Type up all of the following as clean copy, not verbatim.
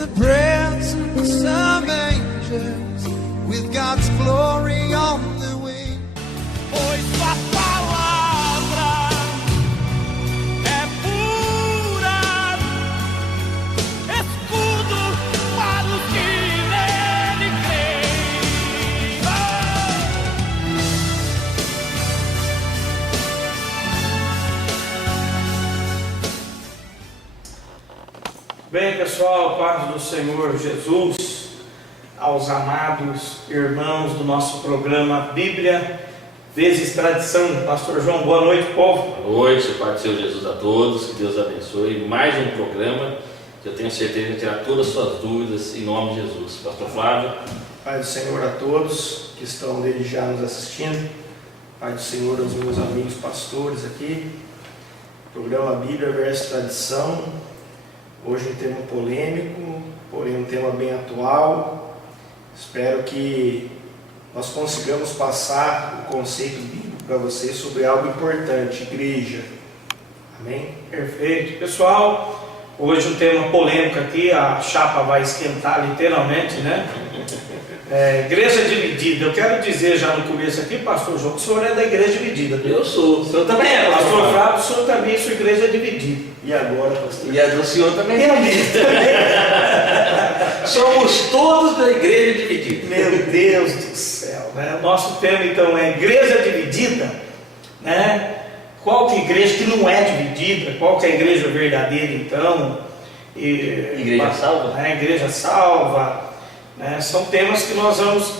the presence of angels, with God's glory on the wing. Pois sua palavra é pura, escudo para os que nele creem. Bem, pessoal, paz do Senhor Jesus, aos amados irmãos do nosso programa Bíblia vezes Tradição. Pastor João, boa noite, povo. Boa noite, Pai do Senhor Jesus a todos, que Deus abençoe. Mais um programa que eu tenho certeza de tirar todas as suas dúvidas em nome de Jesus. Pastor Flávio. Pai do Senhor a todos que estão desde já nos assistindo. Pai do Senhor aos meus amigos pastores aqui. Programa Bíblia versus Tradição. Hoje um tema polêmico, porém um tema bem atual. Espero que nós consigamos passar o conceito bíblico para vocês sobre algo importante, igreja. Amém? Perfeito. Pessoal, hoje um tema polêmico aqui, a chapa vai esquentar literalmente, né? Igreja dividida. Eu quero dizer já no começo aqui, pastor João, que o senhor é da igreja dividida. Viu? Eu sou, o senhor também é. Pastor Flávio, o senhor também, sua igreja é dividida. E agora, pastor? E a do senhor também E a minha também. Somos todos da igreja dividida. Meu Deus do céu, né? O nosso tema então é igreja dividida, né? Qual que é a igreja que não é dividida? Qual que é a igreja verdadeira então? Igreja salva? Igreja salva, né? São temas que nós vamos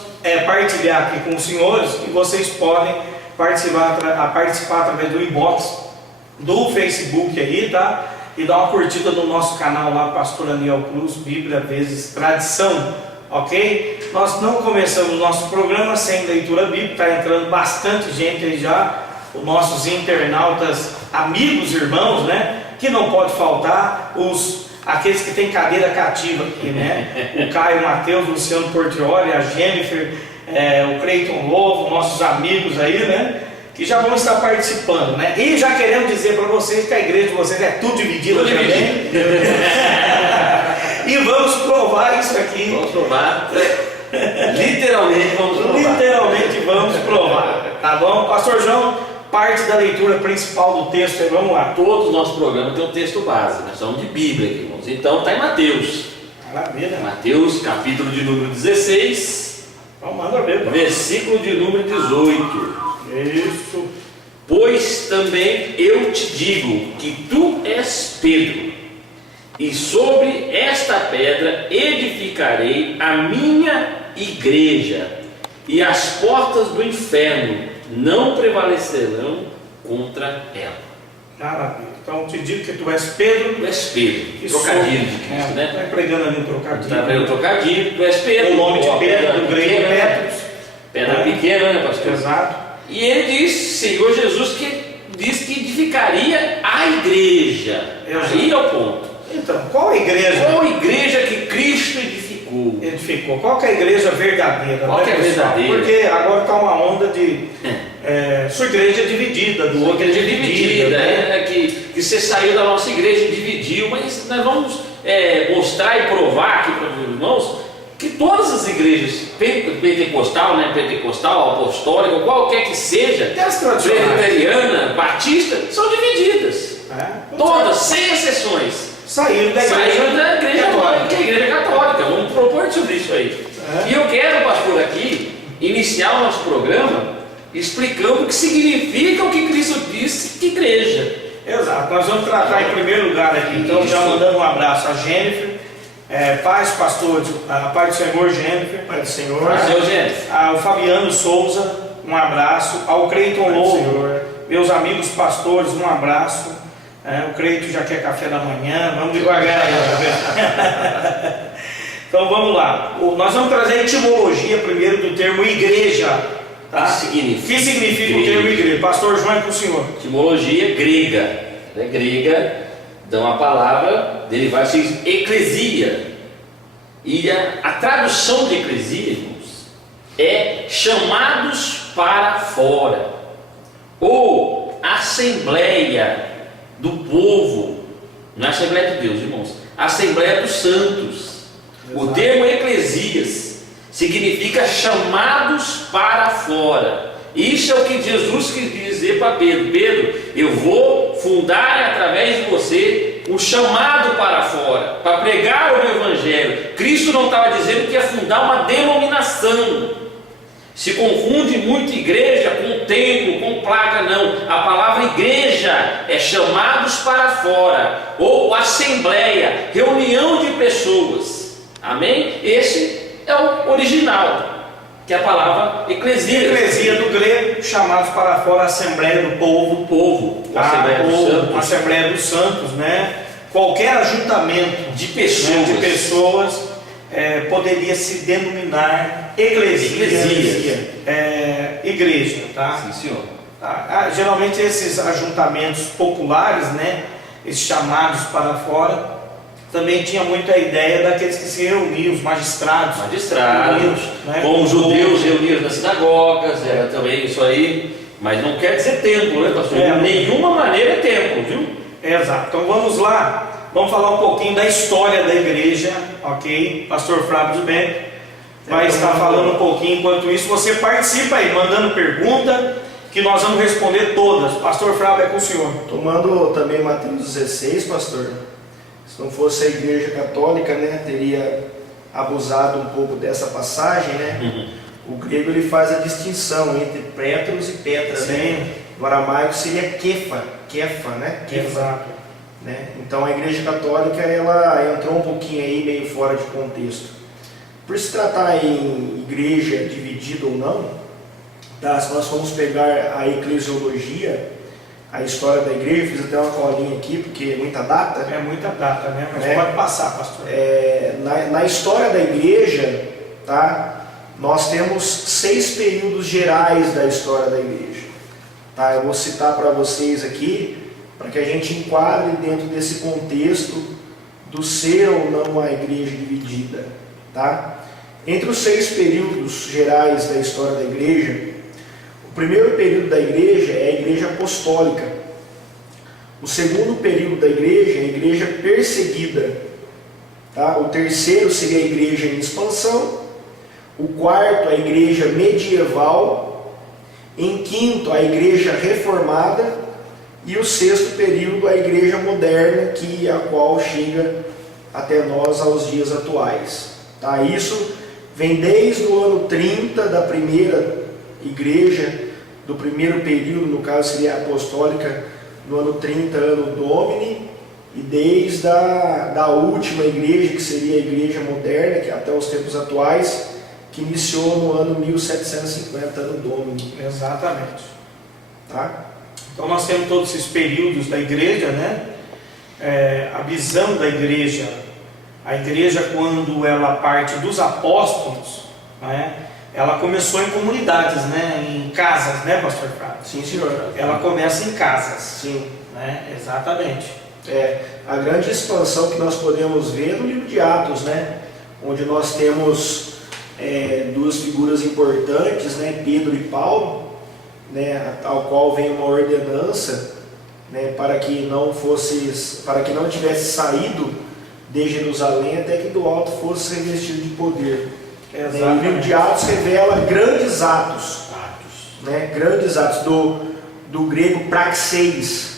partilhar aqui com os senhores e vocês podem participar através do inbox do Facebook aí, tá? E dar uma curtida no nosso canal lá, Pastor Aniel Cruz, Bíblia vezes Tradição, ok? Nós não começamos o nosso programa sem leitura bíblica, está entrando bastante gente aí já, os nossos internautas, amigos, irmãos, né? Que não pode faltar, aqueles que têm cadeira cativa aqui, né? O Caio Mateus, o Luciano Portioli, a Jennifer, o Cleiton Lovo, nossos amigos aí, né? Que já vão estar participando, né? E já queremos dizer para vocês que a igreja de vocês é tudo dividida também. E vamos provar isso aqui. Vamos provar. Literalmente vamos provar. Literalmente vamos provar. Tá bom? Pastor João, parte da leitura principal do texto aí, vamos lá. Todo o nosso programa tem um texto base, nós somos de Bíblia aqui, irmãos. Então está em Mateus. Maravilha. Mateus, capítulo de número 16. Então manda ver. Versículo de número 18. Isso. Pois também eu te digo que tu és Pedro, e sobre esta pedra edificarei a minha igreja, e as portas do inferno não prevalecerão contra ela. Maravilha. Então te digo que tu és Pedro. Tu és Pedro, E trocadilho de Cristo, né? Está pregando ali um trocadilho. Está vendo o trocadilho? Tu és Pedro. O nome de Ó, Pedro, do grego pequena, Petros. Pedra pequena, né, pastor? Exato. E ele diz, Senhor Jesus, que diz que edificaria a igreja. Aí é o ponto. Então, qual a igreja? Qual igreja que Cristo edificou? Qual que é a igreja verdadeira? Qual que é a verdadeira? Porque agora está uma onda de sua igreja é dividida, do outro Igreja dividida, né? que você saiu da nossa igreja e dividiu, mas nós vamos mostrar e provar aqui para os irmãos que todas as igrejas, pentecostal, apostólica, qualquer que seja, presbiteriana, batista, são divididas. Todas, sem exceções. Saíram da igreja católica, que é a igreja católica. Vamos propor sobre isso aí. E eu quero, pastor, aqui, iniciar o nosso programa explicando o que significa o que Cristo disse que igreja. Exato, nós vamos tratar em primeiro lugar aqui, então já mandando um abraço a Jennifer, paz, pastor, a paz do Senhor, Jennifer, paz do Senhor, o Fabiano Souza, um abraço, ao Cleiton Louro, meus amigos pastores, um abraço, o Cleiton já quer café da manhã, vamos devagar aí. Então vamos lá, nós vamos trazer a etimologia primeiro do termo igreja. Tá? O que significa o termo igreja? Pastor João, é para o senhor. Etimologia grega. Ela é grega, dá uma palavra, derivada-se eclesia. E a tradução de eclesia, irmãos, é chamados para fora, ou assembleia do povo, não é Assembleia de Deus, irmãos, Assembleia dos Santos, O termo eclesias significa chamados para fora. Isso é o que Jesus quis dizer para Pedro: Pedro, eu vou fundar através de você o chamado para fora, para pregar o meu evangelho. Cristo não estava dizendo que ia fundar uma denominação. Se confunde muito igreja com templo, com placa, não. A palavra igreja é chamados para fora, ou assembleia, reunião de pessoas. Amém? Esse é o original, que é a palavra eclesia. Eclesia do grego, chamados para fora, assembleia do povo. Assembleia dos Santos. Assembleia dos Santos, né? Qualquer ajuntamento De pessoas. de pessoas poderia se denominar eclesia. Igreja, tá? Sim, senhor. Geralmente esses ajuntamentos populares, né? Esses chamados para fora, também tinha muito a ideia daqueles que se reuniam, os magistrados, Magistrados, né? com os judeus reunidos nas sinagogas, era também isso aí, mas não quer dizer templo, né, pastor? De nenhuma maneira é templo, viu? Exato. Então vamos lá, vamos falar um pouquinho da história da igreja, ok? Pastor Flávio Bem vai estar falando um pouquinho. Enquanto isso, você participa aí, mandando pergunta, que nós vamos responder todas. Pastor Flávio, é com o senhor. Tomando também Mateus 16, pastor, se não fosse a igreja católica, né, teria abusado um pouco dessa passagem, né? O grego ele faz a distinção entre Pétros e Petra, né? No aramaico seria Kefa, né? Exato. Né? Então a igreja católica ela entrou um pouquinho aí meio fora de contexto. Por se tratar em igreja dividida ou não, tá? Se nós formos pegar a eclesiologia, a história da igreja, fiz até uma colinha aqui porque é muita data. É muita data, né? Mas É. pode passar, pastor. Na história da igreja, tá? Nós temos 6 períodos gerais da história da igreja. Tá? Eu vou citar para vocês aqui, para que a gente enquadre dentro desse contexto do ser ou não uma igreja dividida. Tá? Entre os 6 períodos gerais da história da igreja, o primeiro período da igreja é a igreja apostólica. O segundo período da igreja é a igreja perseguida. Tá? O terceiro seria a igreja em expansão. O quarto, a igreja medieval. Em quinto, a igreja reformada. E o sexto período, a igreja moderna, a qual chega até nós aos dias atuais. Tá? Isso vem desde o ano 30 da primeira igreja, do primeiro período, no caso seria a apostólica, no ano 30, ano Domini, e desde a última igreja, que seria a igreja moderna, que até os tempos atuais, que iniciou no ano 1750, ano Domini. Exatamente. Tá? Então nós temos todos esses períodos da igreja, né? A visão da igreja, a igreja quando ela parte dos apóstolos, né? Ela começou em comunidades, né? Em casas, né, pastor Flávio? Sim, senhor. Ela começa em casas, Sim. né? Exatamente. A grande expansão que nós podemos ver no livro de Atos, né? Onde nós temos duas figuras importantes, né? Pedro e Paulo, né? Ao qual vem uma ordenança, né? para que não tivesse saído de Jerusalém até que do alto fosse revestido de poder. O livro de Atos revela grandes atos, né? Grandes atos do grego praxeis,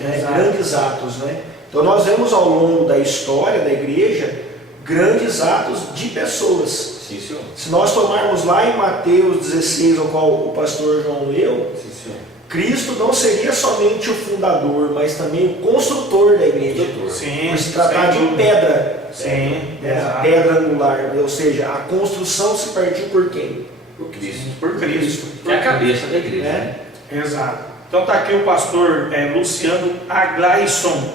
né? Grandes atos, né? Então nós vemos ao longo da história da igreja grandes atos de pessoas. Sim, senhor. Se nós tomarmos lá em Mateus 16, ao qual o pastor João leu, Sim, senhor. Cristo não seria somente o fundador, mas também o construtor da igreja. Sim, Por se tratar de sem dúvida. pedra, Sim, né? A exato. pedra angular, ou seja, a construção se partiu por quem? Por Cristo. Por Cristo. Que é a cabeça da igreja. Né? Exato. Então está aqui o pastor Luciano Aglaisson,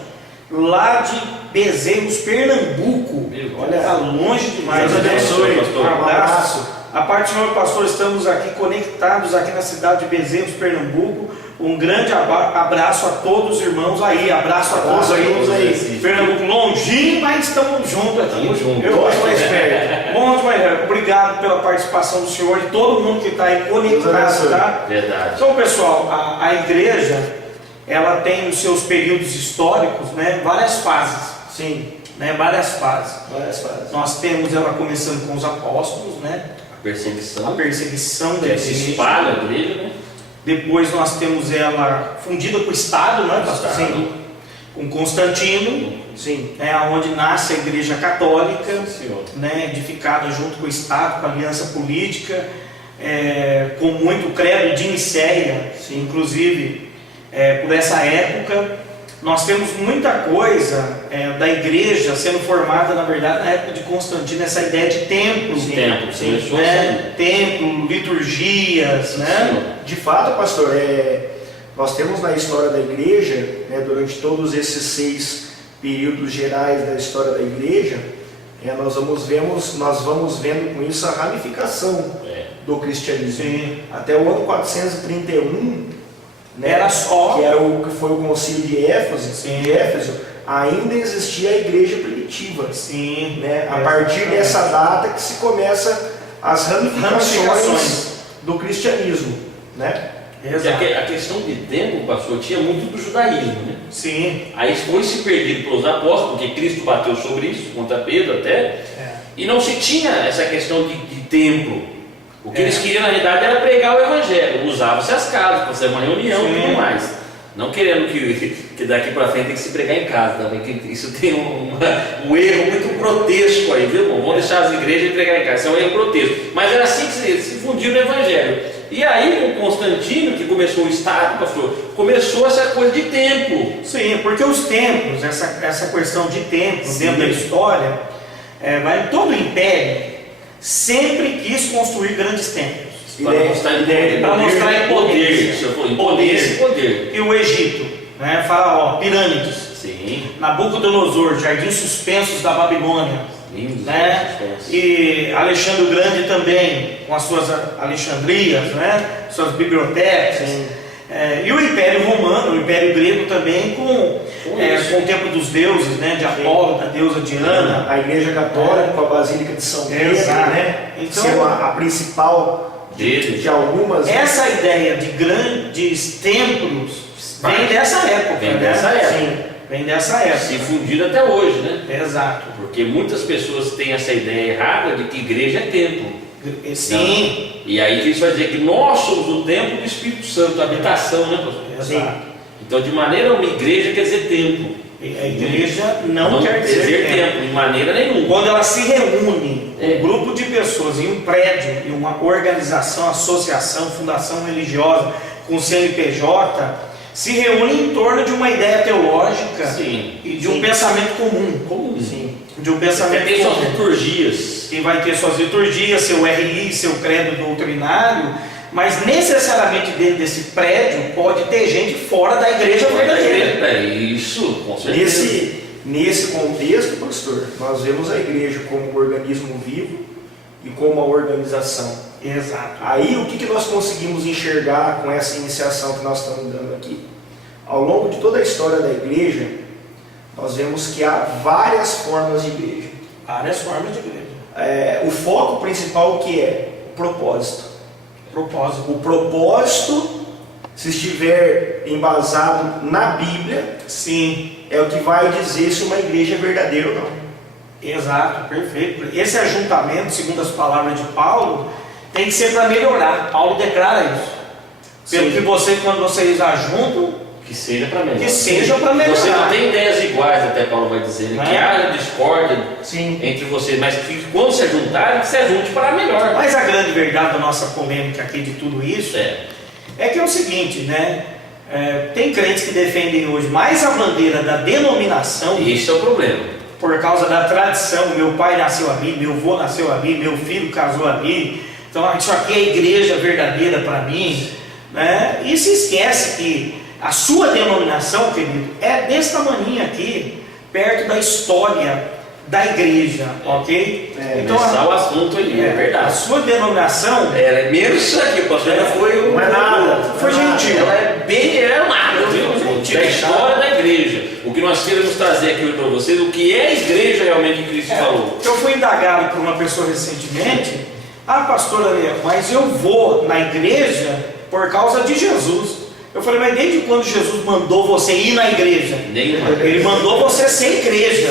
lá de Bezerros, Pernambuco. Olha, Está longe demais. Deus abençoe, pastor. Um abraço. A parte do senhor, pastor, estamos aqui conectados aqui na cidade de Bezerros, Pernambuco. Um grande abraço a todos os irmãos aí. Abraço a todos aí. Pernambuco longinho, mas estamos juntos aqui. Estamos juntos. Eu gosto mais perto. Bom, mas obrigado pela participação do senhor e todo mundo que está aí conectado, tá? Verdade. Então, pessoal, a igreja, ela tem os seus períodos históricos, né? Várias fases. Sim. né, várias fases. Várias fases. Nós temos ela começando com os apóstolos, né, A perseguição. a perseguição da Que se igreja. espalha a igreja, né? Depois nós temos ela fundida com o Estado, né, pastor? Estado. Com Constantino, Sim. né, onde nasce a Igreja Católica, Senhor. né, edificada junto com o Estado, com a aliança política, com muito credo de Nicéia, inclusive por essa época. Nós temos muita coisa da igreja sendo formada, na verdade, na época de Constantino, essa ideia de templo, Templo, começou né, assim. templo, liturgias, né? De fato, pastor, nós temos na história da igreja, né, durante todos esses 6 períodos gerais da história da igreja, nós vamos vendo com isso a ramificação do cristianismo. Sim. Até o ano 431, né, Era só- que era o que foi o concílio de Éfeso, Sim. ainda existia a igreja primitiva. Sim, Né? A partir dessa data que se começa as ramificações Ramificações. do cristianismo, né? Exato. A questão de tempo, pastor, tinha muito do judaísmo, né? Sim, Aí foi se perdido pelos apóstolos, porque Cristo bateu sobre isso, contra Pedro até, e não se tinha essa questão de templo. O que eles queriam, na realidade, era pregar o evangelho. Usavam-se as casas, para fazer uma reunião e Sim. tudo mais. Não querendo que daqui para frente tem que se pregar em casa também, que isso tem um erro muito grotesco aí, viu, irmão? Vamos deixar as igrejas e pregar em casa, isso é um erro grotesco. Mas era assim que se fundiu no evangelho. E aí, com Constantino, que começou o Estado, pastor, começou essa coisa de templo. sim, porque os templos, essa questão de templos dentro da história, vai em todo o império, sempre quis construir grandes templos. Para mostrar em poder. Para mostrar em poder. Isso, eu falei, em poder e poder. E o Egito, né, fala, pirâmides, Sim. Nabucodonosor, jardins suspensos da Babilônia, Lindos, né? suspensos. E Alexandre o Grande também, com as suas Alexandrias, né? Suas bibliotecas. E o Império Romano, o Império Grego também, com o templo dos deuses, né? De Apolo, da deusa Diana. A igreja católica com a Basílica de São Pedro, Exato. né? Então- Sendo a principal Deles. de algumas. Essa ideia de grandes templos vem dessa época, Vem né? dessa época. Sim, vem dessa época. Se fundido até hoje, né? Exato. Porque muitas pessoas têm essa ideia errada de que igreja é templo. Sim, E aí isso vai dizer que nós somos o templo do Espírito Santo, a habitação, né, pastor? exato. Então, de maneira uma igreja quer dizer templo. A igreja não quer dizer templo. de maneira nenhuma. Quando ela se reúne, É. um grupo de pessoas em um prédio, em uma organização, associação, fundação religiosa, com CNPJ, se reúne em torno de uma ideia teológica Sim. e de um pensamento comum. Comum. Sim. De um pensamento Tem suas comum. liturgias. E vai ter suas liturgias, seu RI, seu credo doutrinário, mas necessariamente dentro desse prédio pode ter gente fora da igreja verdadeira. É isso, com certeza. Nesse contexto, pastor, nós vemos a igreja como um organismo vivo e como uma organização. Exato. Aí o que nós conseguimos enxergar com essa iniciação que nós estamos dando aqui? Ao longo de toda a história da igreja, nós vemos que há várias formas de igreja. Várias formas de igreja. O foco principal que é o propósito. Propósito. O propósito, se estiver embasado na Bíblia, Sim. é o que vai dizer se uma igreja é verdadeira ou não. Exato, perfeito. Esse ajuntamento, segundo as palavras de Paulo, tem que ser para melhorar. Paulo declara isso. Pelo Sim. que quando vocês ajuntam, Que seja para melhorar. que seja para melhorar. Você não tem ideias iguais, até Paulo vai dizer, né? Que haja discórdia Sim. entre vocês, mas que quando se ajuntarem, que se ajunte para melhor. Mas a grande verdade da nossa polêmica aqui de tudo isso é que é o seguinte, né? Tem crentes que defendem hoje mais a bandeira da denominação Esse é o problema. por causa da tradição. Meu pai nasceu ali, meu avô nasceu ali, meu filho casou ali. Então isso aqui é a igreja verdadeira para mim, né? E se esquece que a sua denominação, querido, é desse tamanho aqui, perto da história da igreja, ok? Então Começar o assunto ali, é a verdade. sua denominação Era menos isso aqui, o pastor já foi Não é nada. foi gentil. Ela é bem nada, viu? Gentil. Da história da igreja. O que nós queremos trazer aqui para vocês, o que é a igreja realmente que Cristo falou. Eu fui indagado por uma pessoa recentemente, pastora Leia, mas eu vou na igreja por causa de Jesus. Eu falei, mas desde quando Jesus mandou você ir na igreja? Nenhuma. Ele mandou você ser igreja.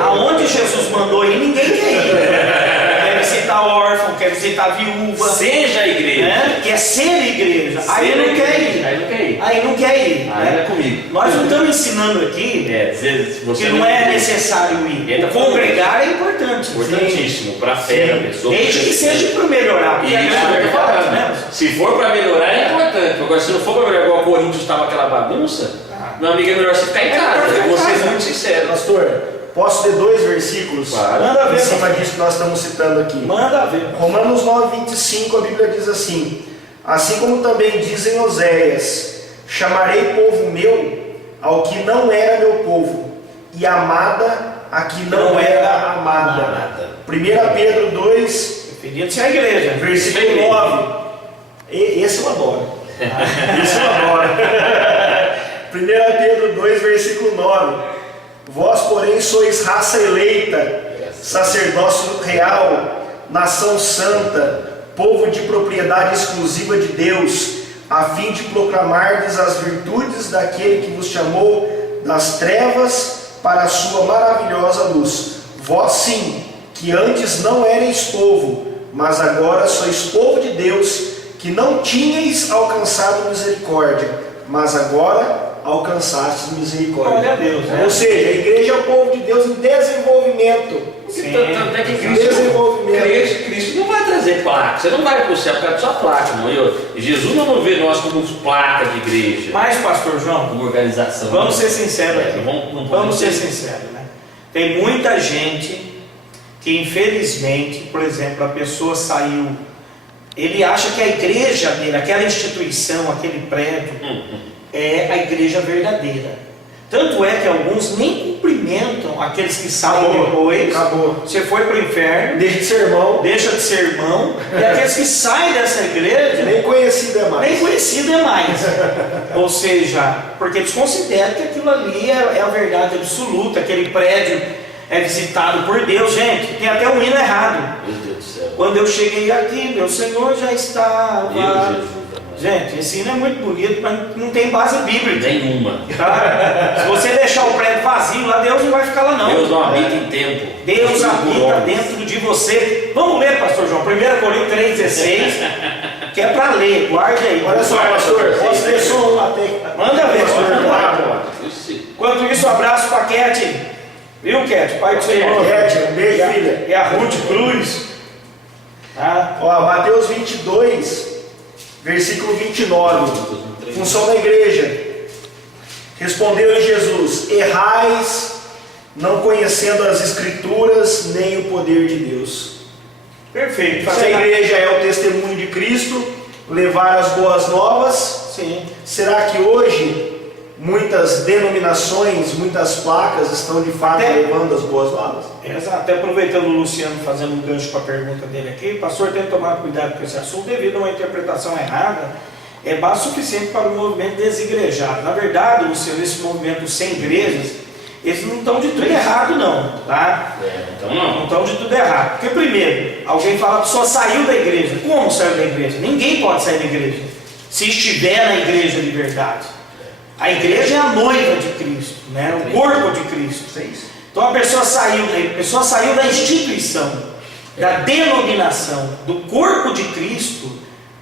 Aonde Jesus mandou ir, ninguém quer ir. Quer visitar órfão, quer visitar viúva. Seja a igreja. Né? Quer ser igreja. Aí não quer ir. Aí não quer ir. Aí não quer ir. Aí né? é comigo. Nós não estamos ensinando aqui Se você que não é necessário ir. Congregar é importante. Importantíssimo para a fé da pessoa. Desde que seja para melhorar. E porque isso é que eu tô verdade, falando. né? Se for para melhorar é importante. Agora, se não for para melhorar, igual o Corinthians estava aquela bagunça, meu amigo, é melhor você ficar em casa. Eu vou ser muito sincero. Pastor, posso ter 2 versículos Manda ver, em cima pastor. disso que nós estamos citando aqui? Manda ver. Romanos 9:25, a Bíblia diz assim: assim como também diz em Oséias: chamarei povo meu ao que não era meu povo, e amada a que não era amada. 1 Pedro 2, Definido-se a igreja. versículo 9. Esse eu adoro. Esse eu adoro. 1 Pedro 2, versículo 9. Vós, porém, sois raça eleita, sacerdócio real, nação santa, povo de propriedade exclusiva de Deus, a fim de proclamardes as virtudes daquele que vos chamou das trevas para a sua maravilhosa luz. Vós sim, que antes não erais povo, mas agora sois povo de Deus, que não tinhais alcançado misericórdia, mas agora alcançastes misericórdia. Glória a Deus, né? Ou seja, a igreja é o povo de Deus em desenvolvimento. Sim. Tanto é que Desenvolvimento. Cristo não vai trazer placa. Você não vai para o céu por causa da sua placa, não. Jesus não vê nós como placa de igreja, Mas, pastor João, como organização. vamos ser sinceros aqui. Vamos ser sinceros, né? Tem muita gente que, infelizmente, por exemplo, a pessoa saiu, ele acha que a igreja dele, aquela instituição, aquele prédio, é a igreja verdadeira. Tanto é que alguns nem cumprimentam aqueles que saem depois. Acabou. Você foi para o inferno, Deixa de ser irmão. deixa de ser irmão, e aqueles que saem dessa igreja, Nem conhecido é mais. nem conhecido é mais. Ou seja, porque eles consideram que aquilo ali é a verdade absoluta, aquele prédio é visitado por Deus. Gente, tem até um hino errado. Meu Deus do céu. Quando eu cheguei aqui, meu Senhor já estava. Meu Jesus amado. Gente, esse hino é muito bonito, mas não tem base bíblica. Nenhuma. Tá? Se você deixar o prédio vazio lá, Deus não vai ficar lá não. Deus não habita em tempo. Deus habita dentro de você. Vamos ler, pastor João, 1 Coríntios 3,16, que é para ler, guarde aí. Olha só, pastor, posso ler só um até. Manda ver, Pastor, manda lá. Enquanto isso, abraço para a Cat. Viu, Cat? Pai do Senhor. Cat, um beijo, filha. E a Ruth Cruz. Tá? Ó, Mateus 22, versículo 29. Função da igreja. Respondeu-lhe Jesus: errais, não conhecendo as Escrituras nem o poder de Deus. Perfeito. Se a igreja é o testemunho de Cristo, levar as boas novas, Sim. será que hoje muitas denominações, muitas placas estão de fato levando as boas novas? Exato. Até aproveitando o Luciano fazendo um gancho com a pergunta dele aqui, o pastor tem que tomar cuidado com esse assunto devido a uma interpretação errada. É base suficiente para o movimento desigrejado. Na verdade, Luciano, esse movimento sem igrejas, eles não estão de tudo errado não, tá? Então não. Não estão de tudo errado. Porque primeiro, alguém fala que só saiu da igreja. Como saiu da igreja? Ninguém pode sair da igreja se estiver na igreja de verdade. A igreja é a noiva de Cristo, né? O corpo de Cristo. Então a pessoa saiu da instituição, da denominação, do corpo de Cristo,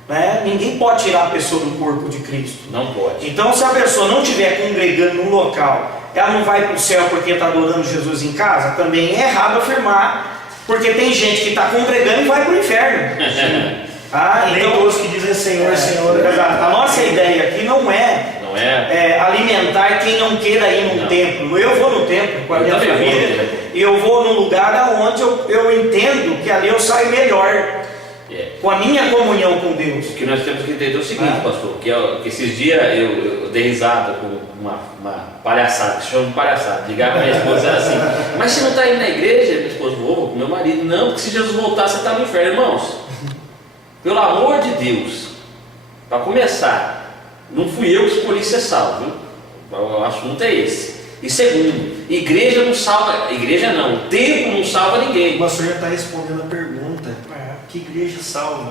né? Ninguém pode tirar a pessoa do corpo de Cristo. Não pode. Então, se a pessoa não estiver congregando num local, ela não vai para o céu porque está adorando Jesus em casa, também é errado afirmar, porque tem gente que está congregando e vai para o inferno. Nem todos que dizem Senhor, Senhor. Exato. A nossa ideia aqui não é alimentar quem não queira ir num templo. Eu vou no templo com a minha família e eu vou num lugar onde eu entendo que ali eu saio melhor com a minha comunhão com Deus. O que nós temos que entender é o seguinte, pastor, que esses dias eu dei risada com uma palhaçada, que se chama de palhaçada, ligar para minha esposa assim, mas você não está indo na igreja? Minha esposa, vou com meu marido. Não, porque se Jesus voltar, você está no inferno. Irmãos, pelo amor de Deus, para começar, não fui eu que escolhi ser salvo, viu? O assunto é esse. E segundo, igreja não salva, igreja não, o templo não salva ninguém. O pastor já está respondendo a pergunta Que igreja salva.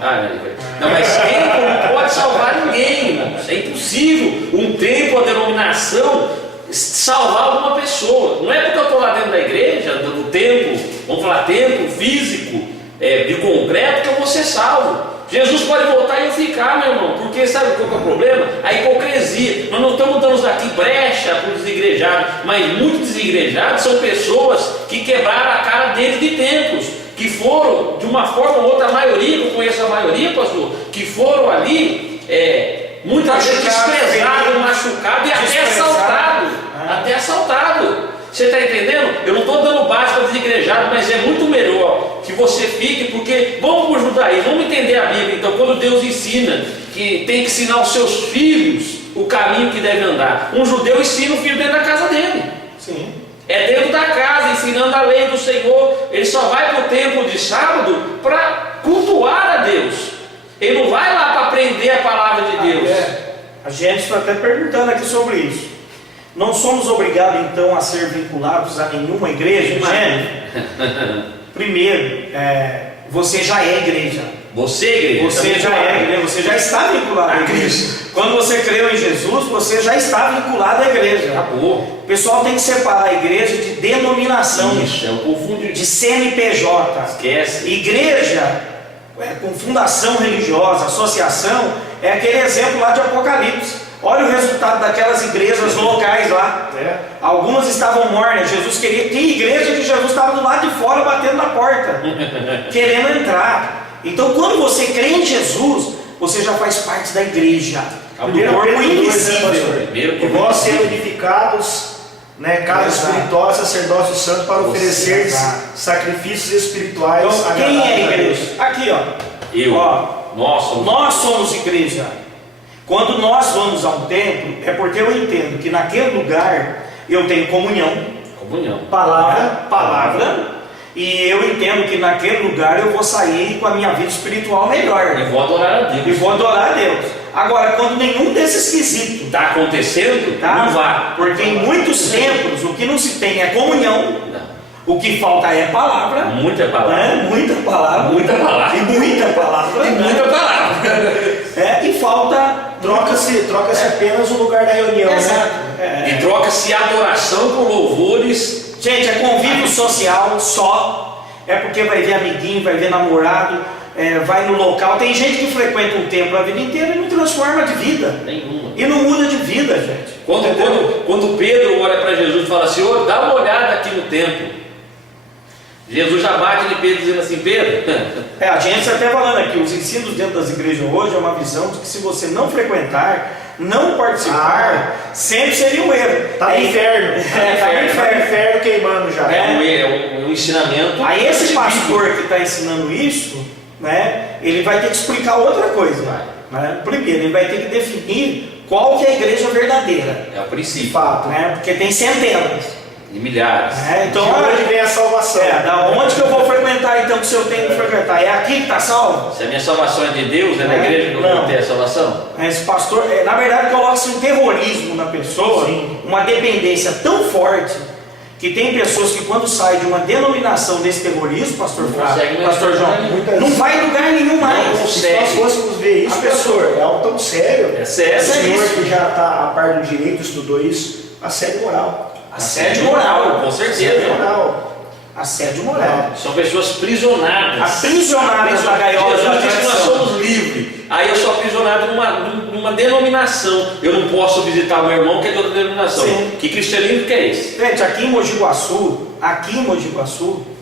Não, mas templo não pode salvar ninguém, irmãos. É impossível um templo, a denominação, salvar alguma pessoa. Não é porque eu estou lá dentro da igreja, do templo, vamos falar templo físico, de concreto, que eu vou ser salvo. Jesus pode voltar e eu ficar, meu irmão, porque sabe qual que é o problema? A hipocrisia. Nós não estamos dando aqui brecha para os desigrejados, mas muitos desigrejados são pessoas que quebraram a cara dentro de templos, que foram, de uma forma ou outra, a maioria, eu conheço a maioria, pastor, que foram ali, muitas vezes desprezados, machucados e até assaltados. Até assaltado. Você está entendendo? Eu não estou dando base para desigrejado, mas é muito melhor que você fique, porque vamos para o judaísmo, vamos entender a Bíblia. Então, quando Deus ensina que tem que ensinar os seus filhos o caminho que deve andar, um judeu ensina o filho dentro da casa dele. Sim. É dentro da casa, ensinando a lei do Senhor. Ele só vai para o templo de sábado para cultuar a Deus. Ele não vai lá para aprender a palavra de Deus. A gente está até perguntando aqui sobre isso. Não somos obrigados então a ser vinculados a nenhuma igreja? Primeiro, você já é igreja. Você é igreja. Você já é igreja, você já está vinculado à igreja. Quando você creu em Jesus, você já está vinculado à igreja. Acabou. O pessoal tem que separar a igreja de denominação. Isso, é um confundo de CNPJ. Esquece. Igreja com fundação religiosa, associação, é aquele exemplo lá de Apocalipse. Olha o resultado daquelas igrejas locais lá. Algumas estavam mornas. Jesus queria. Tem igreja que Jesus estava do lado de fora batendo na porta, querendo entrar. Então, quando você crê em Jesus, você já faz parte da igreja. Do corpo invisível. E vós sendo edificados, casa espiritual, sacerdócio santo, para oferecer sacrifícios espirituais. Então, quem é a igreja? Aqui, ó. Nós somos igreja. Quando nós vamos a um templo, é porque eu entendo que naquele lugar eu tenho comunhão, palavra, e eu entendo que naquele lugar eu vou sair com a minha vida espiritual melhor. E vou adorar a Deus. Agora, quando nenhum desses quesitos está acontecendo, não vá. Porque em muitos templos o que não se tem é comunhão. O que falta é palavra. Muita palavra. Muita palavra. Muita palavra. E muita palavra. E muita palavra. E falta. Troca-se apenas o lugar da reunião. Exato. E troca-se adoração por louvores. Gente, é convívio social só. É porque vai ver amiguinho, vai ver namorado, vai no local. Tem gente que frequenta um templo a vida inteira e não transforma de vida. Nenhuma. E não muda de vida, gente. Quando Pedro olha para Jesus e fala: Senhor, dá uma olhada aqui no templo. Jesus já bate de Pedro dizendo assim: Pedro. A gente está até falando aqui, os ensinos dentro das igrejas hoje é uma visão de que se você não frequentar, não participar, sempre seria um erro. Está no inferno. Está no inferno queimando já. É um ensinamento. Aí esse pastor que está ensinando isso, ele vai ter que explicar outra coisa. Primeiro, ele vai ter que definir qual que é a igreja verdadeira. É o princípio. Fato. Porque tem centenas. E milhares. Então, de onde vem a salvação? Da onde que eu vou frequentar então, se eu tenho que frequentar? É aqui que está salvo? Se a minha salvação é de Deus, é na igreja que eu vou ter a salvação? Esse pastor, na verdade, coloca-se um terrorismo na pessoa, uma dependência tão forte, que tem pessoas que quando saem de uma denominação desse terrorismo, pastor João, não vai em lugar nenhum mais. Se nós fôssemos ver isso, pastor, é algo tão sério. É sério. O senhor que já está a par do direito, estudou isso, assédio moral. Assédio moral, com certeza. Assédio moral. São pessoas prisionadas. Aprisionadas na gaiola. Jesus diz que nós somos livres. Aí eu sou aprisionado numa denominação. Eu não posso visitar o meu irmão que é de outra denominação. Sim. Que cristianismo que é esse? Gente, aqui em Mogi Guaçu,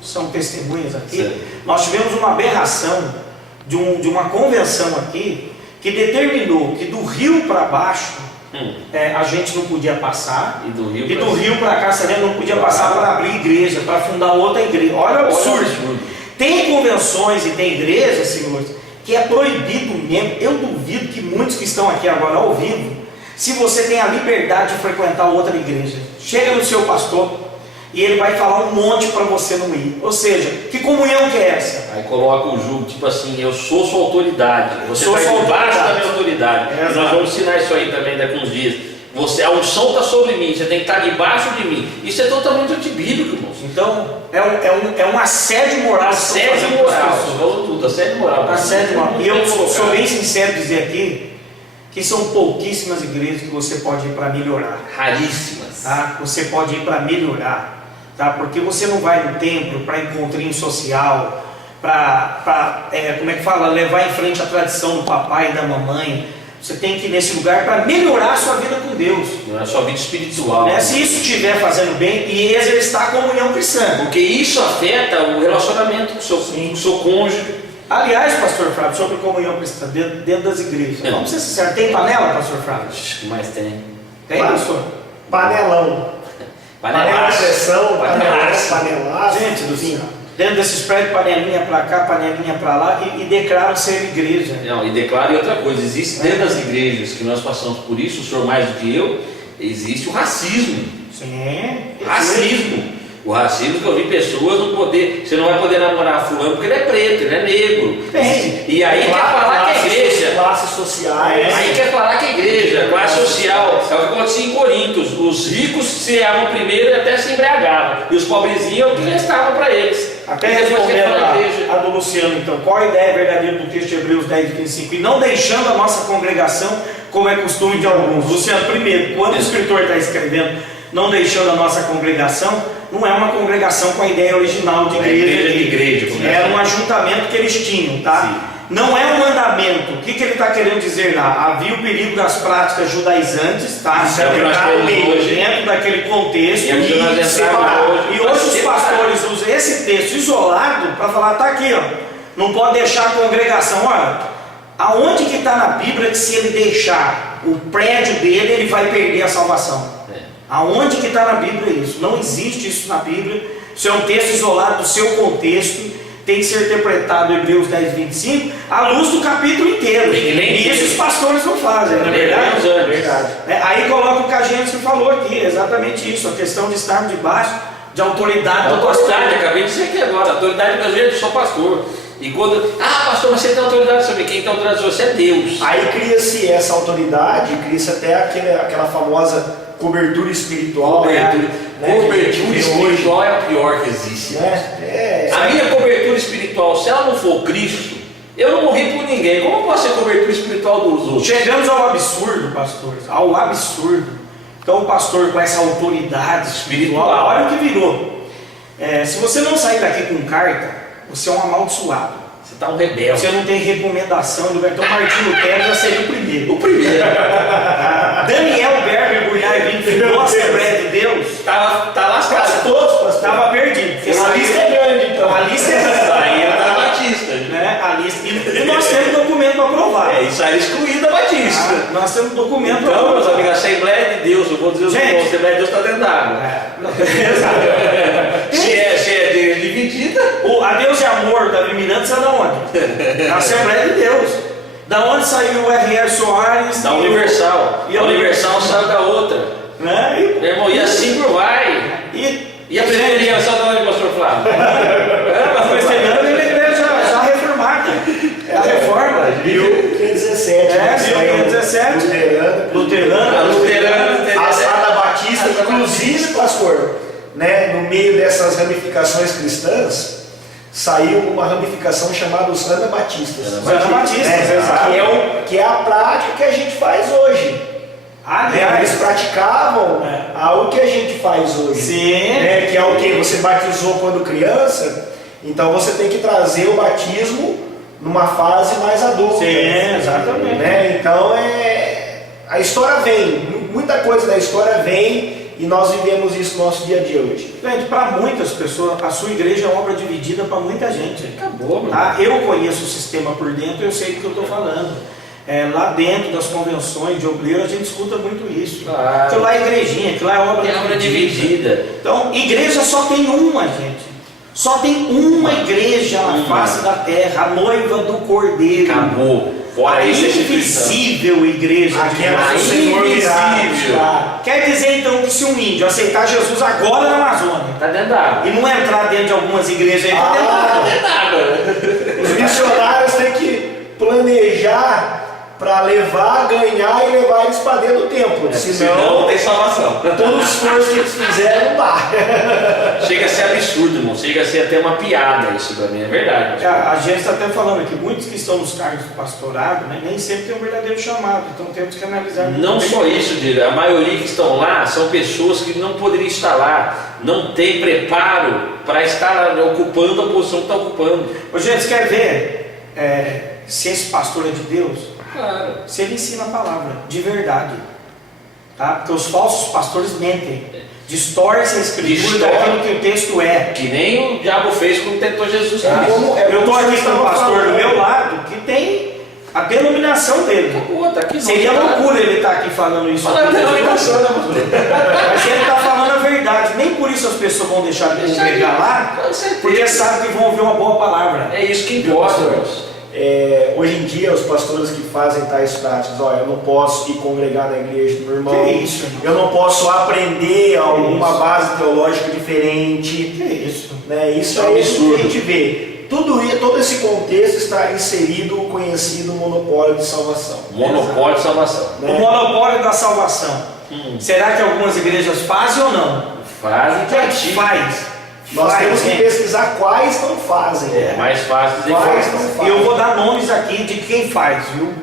são testemunhas aqui. Sim. Nós tivemos uma aberração de uma convenção aqui que determinou que do rio para baixo a gente não podia passar, e do rio para cá não podia passar para abrir igreja, para fundar outra igreja. Olha o absurdo. Tem convenções e tem igrejas, senhores, que é proibido mesmo. Eu duvido que muitos que estão aqui agora ao vivo, se você tem a liberdade de frequentar outra igreja, chega no seu pastor e ele vai falar um monte para você não ir. Ou seja, que comunhão que é essa? Aí coloca o jugo, tipo assim: eu sou sua autoridade, você está debaixo da minha autoridade. E nós vamos ensinar isso aí também daqui uns dias. a unção está sobre mim, você tem que estar debaixo de mim. Isso é totalmente antibíblico, irmãos. Então, é um assédio moral. Assédio moral, você falou tudo, assédio moral. Assédio moral. E eu sou bem sincero dizer aqui que são pouquíssimas igrejas que você pode ir para melhorar. Raríssimas. Tá? Você pode ir para melhorar, tá? Porque você não vai no templo para encontrinho social, para como é que fala, levar em frente a tradição do papai e da mamãe. Você tem que ir nesse lugar para melhorar a sua vida com Deus. Não é só vida espiritual. Né? Se isso estiver fazendo bem e exercitar a comunhão cristã. Porque isso afeta o relacionamento com o seu cônjuge. Aliás, pastor Flávio, sobre comunhão cristã dentro das igrejas. Vamos ser sinceros, tem panela, pastor Flávio? Acho que mais tem. Tem, pastor? Panelão. Panela de pressão, panelaço. Gente do céu. Dentro desses prédios, panelinha para cá, panelinha para lá, e declaram ser igreja. Não, e declara outra coisa, existe dentro das igrejas que nós passamos por isso, o senhor mais do que eu, existe o racismo. Sim. Racismo. O racismo que eu vi pessoas não poder, você não vai poder namorar fulano porque ele é preto, ele é negro. Tem. E aí quer falar que é igreja. Classes sociais. Aí quer falar que é igreja, classe social. É o que acontecia em Corintos. Os ricos se amavam primeiro e até se embriagavam. E os pobrezinhos é o que restava para eles. Até E depois quer respondendo falar igreja. a do Luciano, então, qual a ideia verdadeira do texto de Hebreus 10, 25? E não deixando a nossa congregação, como é costume de alguns. Luciano, primeiro, quando o escritor está escrevendo, não deixando a nossa congregação, não é uma congregação com a ideia original de igreja. Era um ajuntamento que eles tinham, tá? Sim. Não é um mandamento. O que ele está querendo dizer lá? Havia o perigo das práticas judaizantes, tá? Isso é o que nós temos hoje. Dentro daquele contexto. E é o que nós separar. hoje. E hoje os pastores usam esse texto isolado para falar, tá aqui, ó. Não pode deixar a congregação, olha. Aonde que está na Bíblia que se ele deixar o prédio dele, ele vai perder a salvação? Aonde que está na Bíblia isso? Não existe isso na Bíblia. Isso é um texto isolado do seu contexto. Tem que ser interpretado em Hebreus 10, 25 à luz do capítulo inteiro. E isso os pastores não fazem, não é verdade? É verdade. Aí coloca o que a gente falou aqui, exatamente isso, a questão de estar debaixo de autoridade do pastor. Autoridade, acabei de dizer aqui agora, autoridade das vezes eu sou pastor. E quando, pastor, você tem autoridade sobre quem tem autoridade sobre você é Deus. Aí cria-se essa autoridade, cria-se até aquela famosa cobertura espiritual. Cobertura espiritual é a pior que existe. A minha cobertura espiritual, se ela não for Cristo, eu não morri por ninguém. Como eu posso ser cobertura espiritual dos outros? Chegamos ao absurdo, pastores, ao absurdo. Então o pastor com essa autoridade espiritual, olha o que virou. Se você não sair daqui com carta, você é um amaldiçoado. Você está um rebelde. Você não tem recomendação. Então Martinho Lutero já seria o primeiro. O primeiro. Daniel Berger Burnay, que fundou a Assembleia de Deus, Tá lascado. todos estava perdido. Porque A lista é grande, então. A lista é Isso aí era da Batista. né? A lista. E nós temos documento para provar. Isso aí é excluído da Batista. Nós temos documento para Então, meus provar. amigos, a Assembleia de Deus, eu vou dizer os Gente. irmãos, a Assembleia de Deus está dentro d'água. Se é dividida. A Deus é Amor, Davi Miranda, saiu da onde? Da Assembleia de Deus. Da onde saiu o R.R. Soares? Da Universal. E a Universal saiu da outra. Né? Meu irmão, e assim por vai. E a primeira saiu da onde, pastor Flávio? A presbiteriana é uma igreja já reformada. É a reforma. 1517. 1517. Luterana. A Batista, inclusive, pastor, né, no meio dessas ramificações cristãs, saiu uma ramificação chamada os Anabatistas. Que é a prática que a gente faz hoje. Eles praticavam o que a gente faz hoje. Sim. Que é o que? Você batizou quando criança, então você tem que trazer o batismo numa fase mais adulta. Sim, exatamente. Então a história vem, muita coisa da história vem. E nós vivemos isso no nosso dia a dia hoje. Gente, para muitas pessoas, a sua igreja é obra dividida para muita gente. Acabou, meu. Tá? Eu conheço o sistema por dentro, eu sei do que eu estou falando. Lá dentro das convenções de obreiro, a gente escuta muito isso. Claro. Aquilo lá é igrejinha, aquilo lá é obra dividida. Então, igreja só tem uma, gente. Só tem uma igreja na face da terra, a noiva do Cordeiro. Acabou. A invisível igreja de Deus. Senhor invisível. Quer dizer então que se um índio aceitar Jesus agora na Amazônia Está dentro d'água. e não entrar dentro de algumas igrejas aí, está dentro Os missionários têm que planejar para levar, ganhar e levar eles para dentro do templo. Senão não tem salvação. Todo o esforço que eles fizeram não dá. Chega a ser absurdo, irmão. Chega a ser até uma piada isso pra mim, é verdade. A gente está até falando aqui, muitos que estão nos cargos do pastorado, né, nem sempre tem um verdadeiro chamado, então temos que analisar. Não só isso, Dira, a maioria que estão lá são pessoas que não poderiam estar lá, não tem preparo para estar ocupando a posição que está ocupando. Ô, gente, quer ver se esse pastor é de Deus? Claro. Se ele ensina a palavra de verdade, tá? Porque os falsos pastores mentem, distorcem a escritura daquilo que o texto é. Que nem o diabo fez quando tentou Jesus. Eu estou aqui com um pastor do meu lado que tem a denominação dele. Seria loucura ele estar aqui falando isso. Fala a denominação, né, pastor? Mas ele está falando a verdade. Nem por isso as pessoas vão deixar de congregar lá, porque sabem que vão ouvir uma boa palavra. É isso que importa, irmãos. Hoje em dia, os pastores que fazem tais práticas, eu não posso ir congregar na igreja do meu irmão, Que isso, irmão? eu não posso aprender alguma base teológica diferente. Que isso? Né? Isso É um é absurdo. isso que a gente vê. Todo esse contexto está inserido o conhecido monopólio de salvação. Monopólio de salvação. O monopólio da salvação. Será que algumas igrejas fazem ou não? Fazem Gente, faz. Nós Faz, temos que gente. pesquisar quais não fazem. É mais fácil dizer Quais que não E fazem. eu vou dar nomes aqui de quem faz, viu?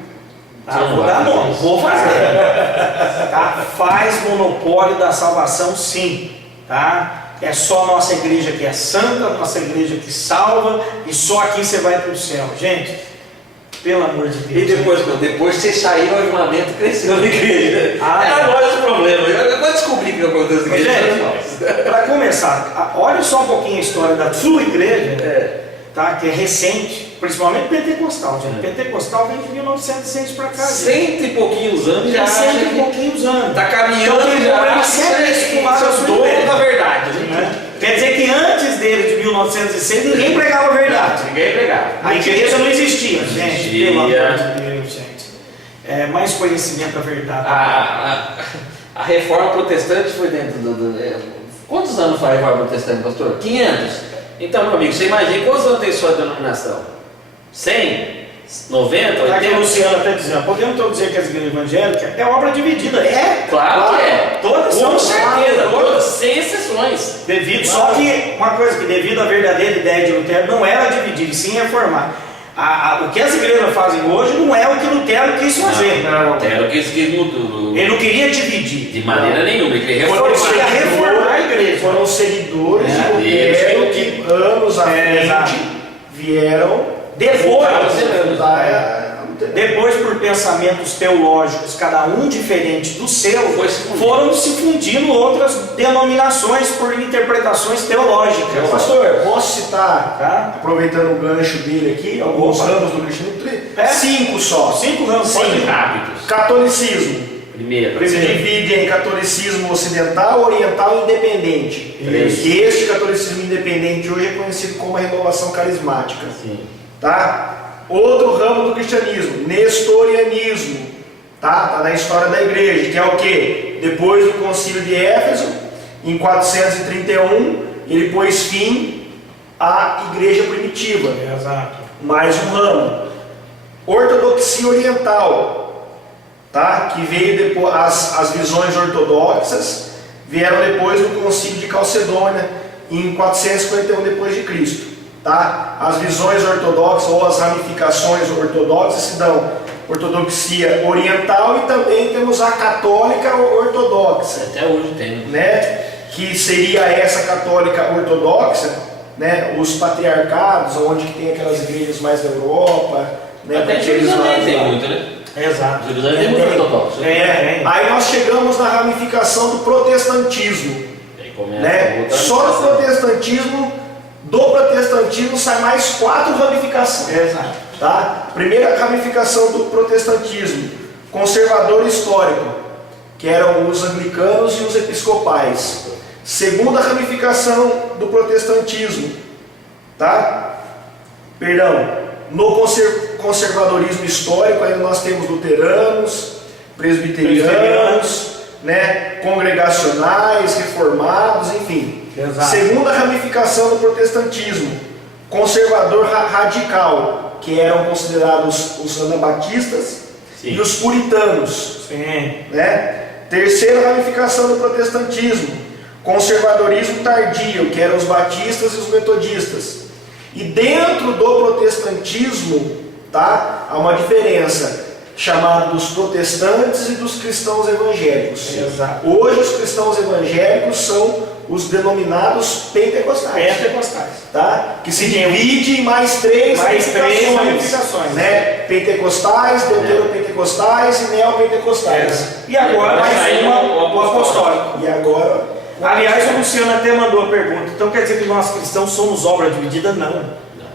Tá? Você não Vou vai dar fazer nomes, isso. vou fazer. Tá? Faz monopólio da salvação, sim. Tá? É só nossa igreja que é santa, nossa igreja que salva, e só aqui você vai para o céu. Gente, pelo amor de E Deus. depois que você saiu, o avivamento cresceu na igreja. Ah, Era é. nós o problema. Eu vou descobrir que aconteceu na igreja. Gente, para começar, olha só um pouquinho a história da sua igreja, tá? Que é recente, principalmente pentecostal. Gente. Pentecostal vem de 1906 para cá. gente. 100 e pouquinhos anos Já já acha cento e que pouquinhos anos. tá caminhando Então tem já problema acha sério que nesse lado da são sua dono igreja. da verdade. Né? Quer dizer que antes dele, de 1906, ninguém pregava a verdade. Ninguém pregava. A igreja não existia, gente. Existia. Pelo amor de Deus, gente. Mais conhecimento da verdade. A reforma protestante foi dentro quantos anos faz a reforma protestante, pastor? 500. Então, meu amigo, você imagina quantos anos tem sua denominação? 100? 90? Tá aqui a 80? Luciana está dizendo, podemos então dizer que as igrejas evangélicas é obra dividida. Claro que é. Todas são. Com certeza, Todas. todas, sem exceções. Devido, só que uma coisa que devido à verdadeira ideia de Lutero não era dividir, sim reformar. O que as igrejas fazem hoje não é o que Lutero quis fazer. Lutero quis mudar. Ele não queria dividir. De maneira nenhuma, ele queria Foram reformar. reformar a igreja. Foram seguidores de É, Lutero eles que anos à exato. frente vieram Depois, por pensamentos teológicos, cada um diferente do seu, foram se fundindo outras denominações por interpretações teológicas. Pastor, posso citar, Tá? aproveitando o gancho dele aqui, alguns Opa. ramos do cristianismo? É? 5 só. 5 ramos. Sem Pode ir. hábitos. Catolicismo. Primeiro. Se divide em catolicismo ocidental, oriental e independente. Isso. Este catolicismo independente hoje é conhecido como a renovação carismática. Sim. Tá? Outro ramo do cristianismo, nestorianismo. Tá na história da igreja, que é o que? Depois do concílio de Éfeso, em 431, ele pôs fim à igreja primitiva. Exato. Mais um ramo. Ortodoxia oriental, tá? Que veio depois, as visões ortodoxas vieram depois do concílio de Calcedônia, em 451 depois de Cristo. Tá? As visões ortodoxas ou as ramificações ortodoxas se dão ortodoxia oriental e também temos a católica ortodoxa, Até hoje tem. né? Que seria essa católica ortodoxa, né? Os patriarcados, onde que tem aquelas igrejas mais da Europa, né? Até Jerusalém tem muito, né? Exato. Jerusalém tem muito ortodoxo. Aí nós chegamos na ramificação do protestantismo, Aí começa né? a outra Só do protestantismo sai mais 4 ramificações. Exato. Tá? Primeira ramificação do protestantismo, conservador histórico, que eram os anglicanos e os episcopais. Segunda ramificação do protestantismo, tá? Perdão, no conservadorismo histórico, aí nós temos luteranos, presbiterianos, né? Congregacionais, reformados, enfim. Exato. Segunda ramificação do protestantismo, conservador radical, que eram considerados os anabatistas, Sim. e os puritanos. Sim. Né? Terceira ramificação do protestantismo, conservadorismo tardio, que eram os batistas e os metodistas. E dentro do protestantismo, tá, há uma diferença, chamada dos protestantes e dos cristãos evangélicos. Exato. Hoje os cristãos evangélicos são os denominados pentecostais. Pentecostais. Tá? Que se divide em mais três ramificações, né? Pentecostais, deuteropentecostais e neopentecostais. E agora Vai mais sair uma, o o apostólico. E agora, Aliás, o Luciano até mandou a pergunta. Então quer dizer que nós cristãos somos obra dividida? Não.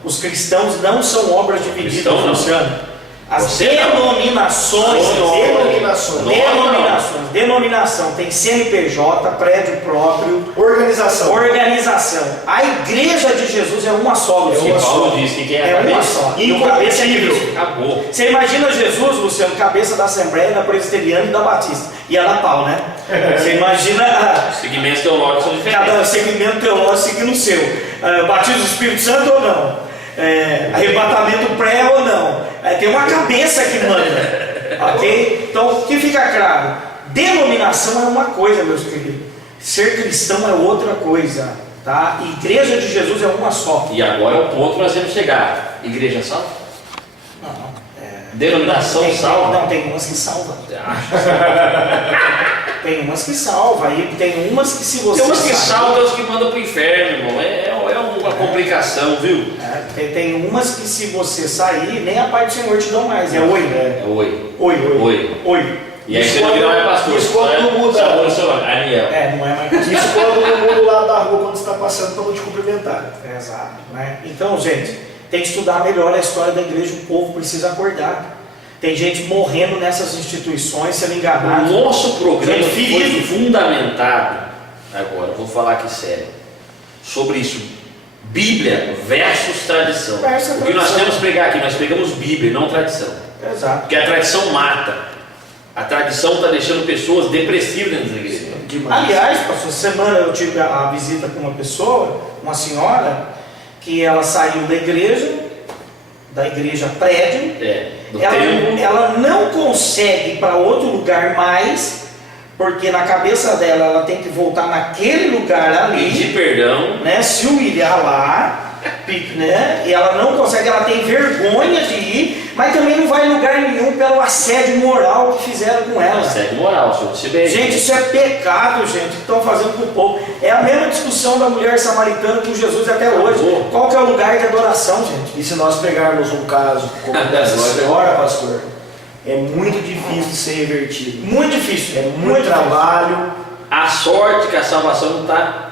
Os cristãos não são obras divididas, Cristão não. Luciano. As Você não. denominações, denominação tem CNPJ, prédio próprio, organização. A igreja de Jesus é uma só, Que Luciano. Paulo diz que quem é a É uma cabeça, só. E o cabeça é Cristo. acabou. Você imagina Jesus, Luciano, cabeça da Assembleia, da Presbiteriana e da Batista. E a da Pau, né? Você imagina Os segmentos teológicos são diferentes. cada segmento teológico seguindo o seu. Batismo do Espírito Santo ou não? Arrebatamento pré ou não? Tem uma cabeça que manda. Ok? Então, o que fica claro? Denominação é uma coisa, meus queridos. Ser cristão é outra coisa. Tá? Igreja de Jesus é uma só. E agora é o ponto que nós temos que chegar. Igreja salva? Não. Denominação salva? Não, tem umas que salvam. Tem umas que salvam. E tem umas que se você Tem umas que sair- salvam, tem uns que mandam pro inferno, irmão. É uma complicação, viu? Tem umas que se você sair, nem a paz do Senhor te dão mais. É oi, né? É oi. Oi. E aí Isso você não quando- é pastor. isso quando né? não muda. Salvou o seu nome, Aniel. Não é mais Isso quando todo mundo lá da rua, quando você está passando, para não te cumprimentar. Exato, né? Então, gente, tem que estudar melhor a história da igreja, o povo precisa acordar. Tem gente morrendo nessas instituições, sendo O enganado. nosso programa Gente, foi ferido. fundamentado, agora, eu vou falar aqui sério, sobre isso. Bíblia versus tradição. Versus O que nós tradição. temos que pregar aqui, nós pegamos Bíblia, não tradição. Exato. Porque a tradição mata. A tradição está deixando pessoas depressivas dentro da igreja. Demais. Aliás, pastor, semana eu tive a visita com uma pessoa, uma senhora, que ela saiu da igreja prédio, Do tempo. ela não consegue ir para outro lugar mais, porque na cabeça dela ela tem que voltar naquele lugar ali, Pedir perdão. né, se humilhar lá, né, e ela não consegue, ela tem vergonha de ir, mas também não vai em lugar nenhum pelo assédio moral que fizeram com ela. Segue moral, o senhor disse bem. Gente, isso é pecado, gente, que estão fazendo com o povo. É a mesma discussão da mulher samaritana com Jesus até hoje. Qual que é o lugar de adoração, gente? E se nós pegarmos um caso como dessa senhora, pastor, é muito difícil de ser revertido. Muito difícil. É muito trabalho. A sorte que a salvação não está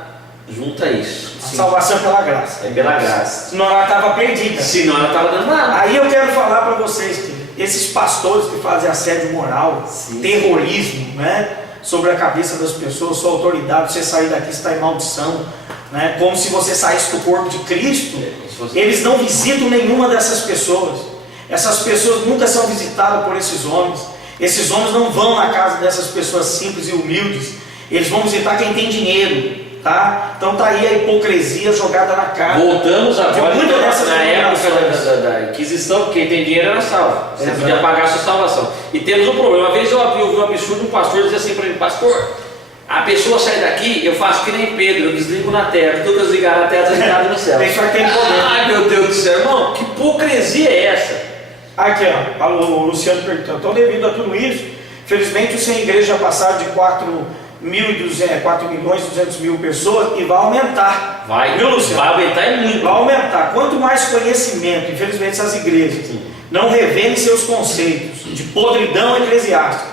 junto a isso. A salvação é pela graça. É pela graça. Senão ela estava perdida. Senão ela estava dando nada. Aí eu quero falar para vocês que esses pastores que fazem assédio moral, terrorismo, né, sobre a cabeça das pessoas, sua autoridade, você sair daqui está em maldição, né, como se você saísse do corpo de Cristo. Eles não visitam nenhuma dessas pessoas. Essas pessoas nunca são visitadas por esses homens. Esses homens não vão na casa dessas pessoas simples e humildes. Eles vão visitar quem tem dinheiro, tá? Então tá aí a hipocrisia jogada na cara. Voltamos agora muita dessas na época denominações. da Inquisição, porque quem tem dinheiro era salvo. Você Exato. podia pagar a sua salvação. E temos um problema. Uma vez eu ouvi um absurdo, um pastor dizer assim para mim: pastor, a pessoa sai daqui, eu faço que nem Pedro, eu desligo na terra, tudo que eu desligar na terra está ligado no céu. Tem só que tem poder. Ai meu Deus do céu, irmão, que hipocrisia é essa? Aqui, ó, o Luciano perguntou. Então, devido a tudo isso, felizmente o Sem Igreja já passaram de 4.200.000 pessoas e vai aumentar. Vai, Viu, Luciano? vai aumentar e muito. Vai aumentar. Quanto mais conhecimento, infelizmente, essas igrejas não revêem seus conceitos de podridão eclesiástica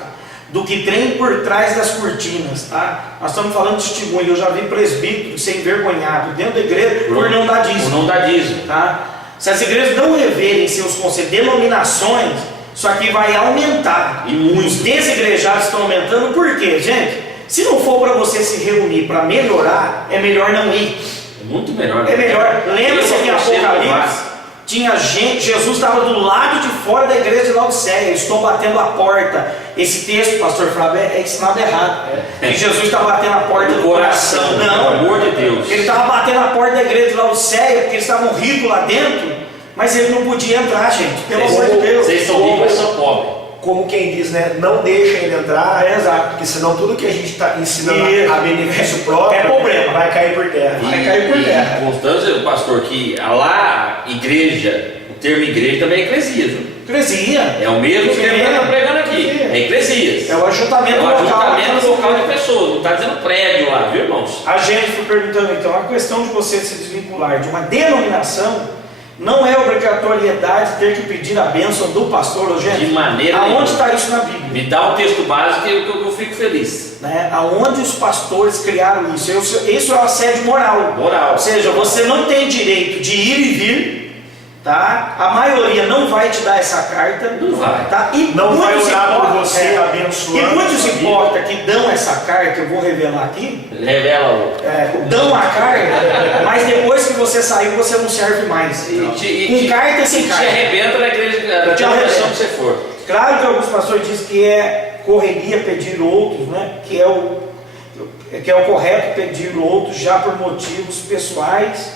do que tem por trás das cortinas, tá? Nós estamos falando de testemunho. Eu já vi presbítero ser envergonhado dentro da igreja por não dar dízimo. Por não dar dízimo. Tá? Se as igrejas não reverem seus conceitos, denominações, isso aqui vai aumentar. E muito. Os desigrejados estão aumentando, por quê, gente? Se não for para você se reunir para melhorar, é melhor não ir. É muito melhor. É melhor. Lembra-se que em Eu vou Apocalipse tinha gente, Jesus estava do lado de fora da igreja de Laodiceia, estou batendo a porta. Esse texto, pastor Flávio, é ensinado errado. Que Jesus está batendo a porta do coração. Pelo Não. amor de Deus. Ele estava batendo a porta da igreja de Laodiceia, porque eles estavam ricos lá dentro, mas ele não podia entrar, gente. Pelo amor de Deus. Vocês são ricos, mas são pobres. como quem diz, né? Não deixa ele entrar, Exato. porque senão tudo que a gente está ensinando Isso. a benefício próprio É problema. vai cair por terra. Vai cair por terra. Constância, pastor, que lá, igreja, o termo igreja também é eclesias, viu? Eclesia. É o mesmo Sim. termo que nós estamos pregando aqui. É eclesias. É o ajuntamento É o local. ajuntamento local de pessoas. Não está dizendo prédio lá, viu, irmãos? A gente foi perguntando então, a questão de você se desvincular de uma denominação não é obrigatoriedade ter que pedir a bênção do pastor, ô, gente. De maneira Aonde nenhuma. está isso na Bíblia? Me dá um texto básico que eu fico feliz. Né? Aonde os pastores criaram isso? Isso é um assédio moral. Moral. Ou seja, você não tem direito de ir e vir, tá? A maioria não vai te dar essa carta. Não vai. Tá? E Não vai muitos orar por hipócritas- você, abençoando E muitos sua vida. hipócritas que dão essa carta, eu vou revelar aqui, Revela o. dão a carta, mas depois que você saiu, você não serve mais. Com carta e sem te carta. arrebenta na igreja, na Te denominação arrebenta. que você for. Claro que alguns pastores dizem que é correria pedir outros, né? que é o correto pedir outros já por motivos pessoais,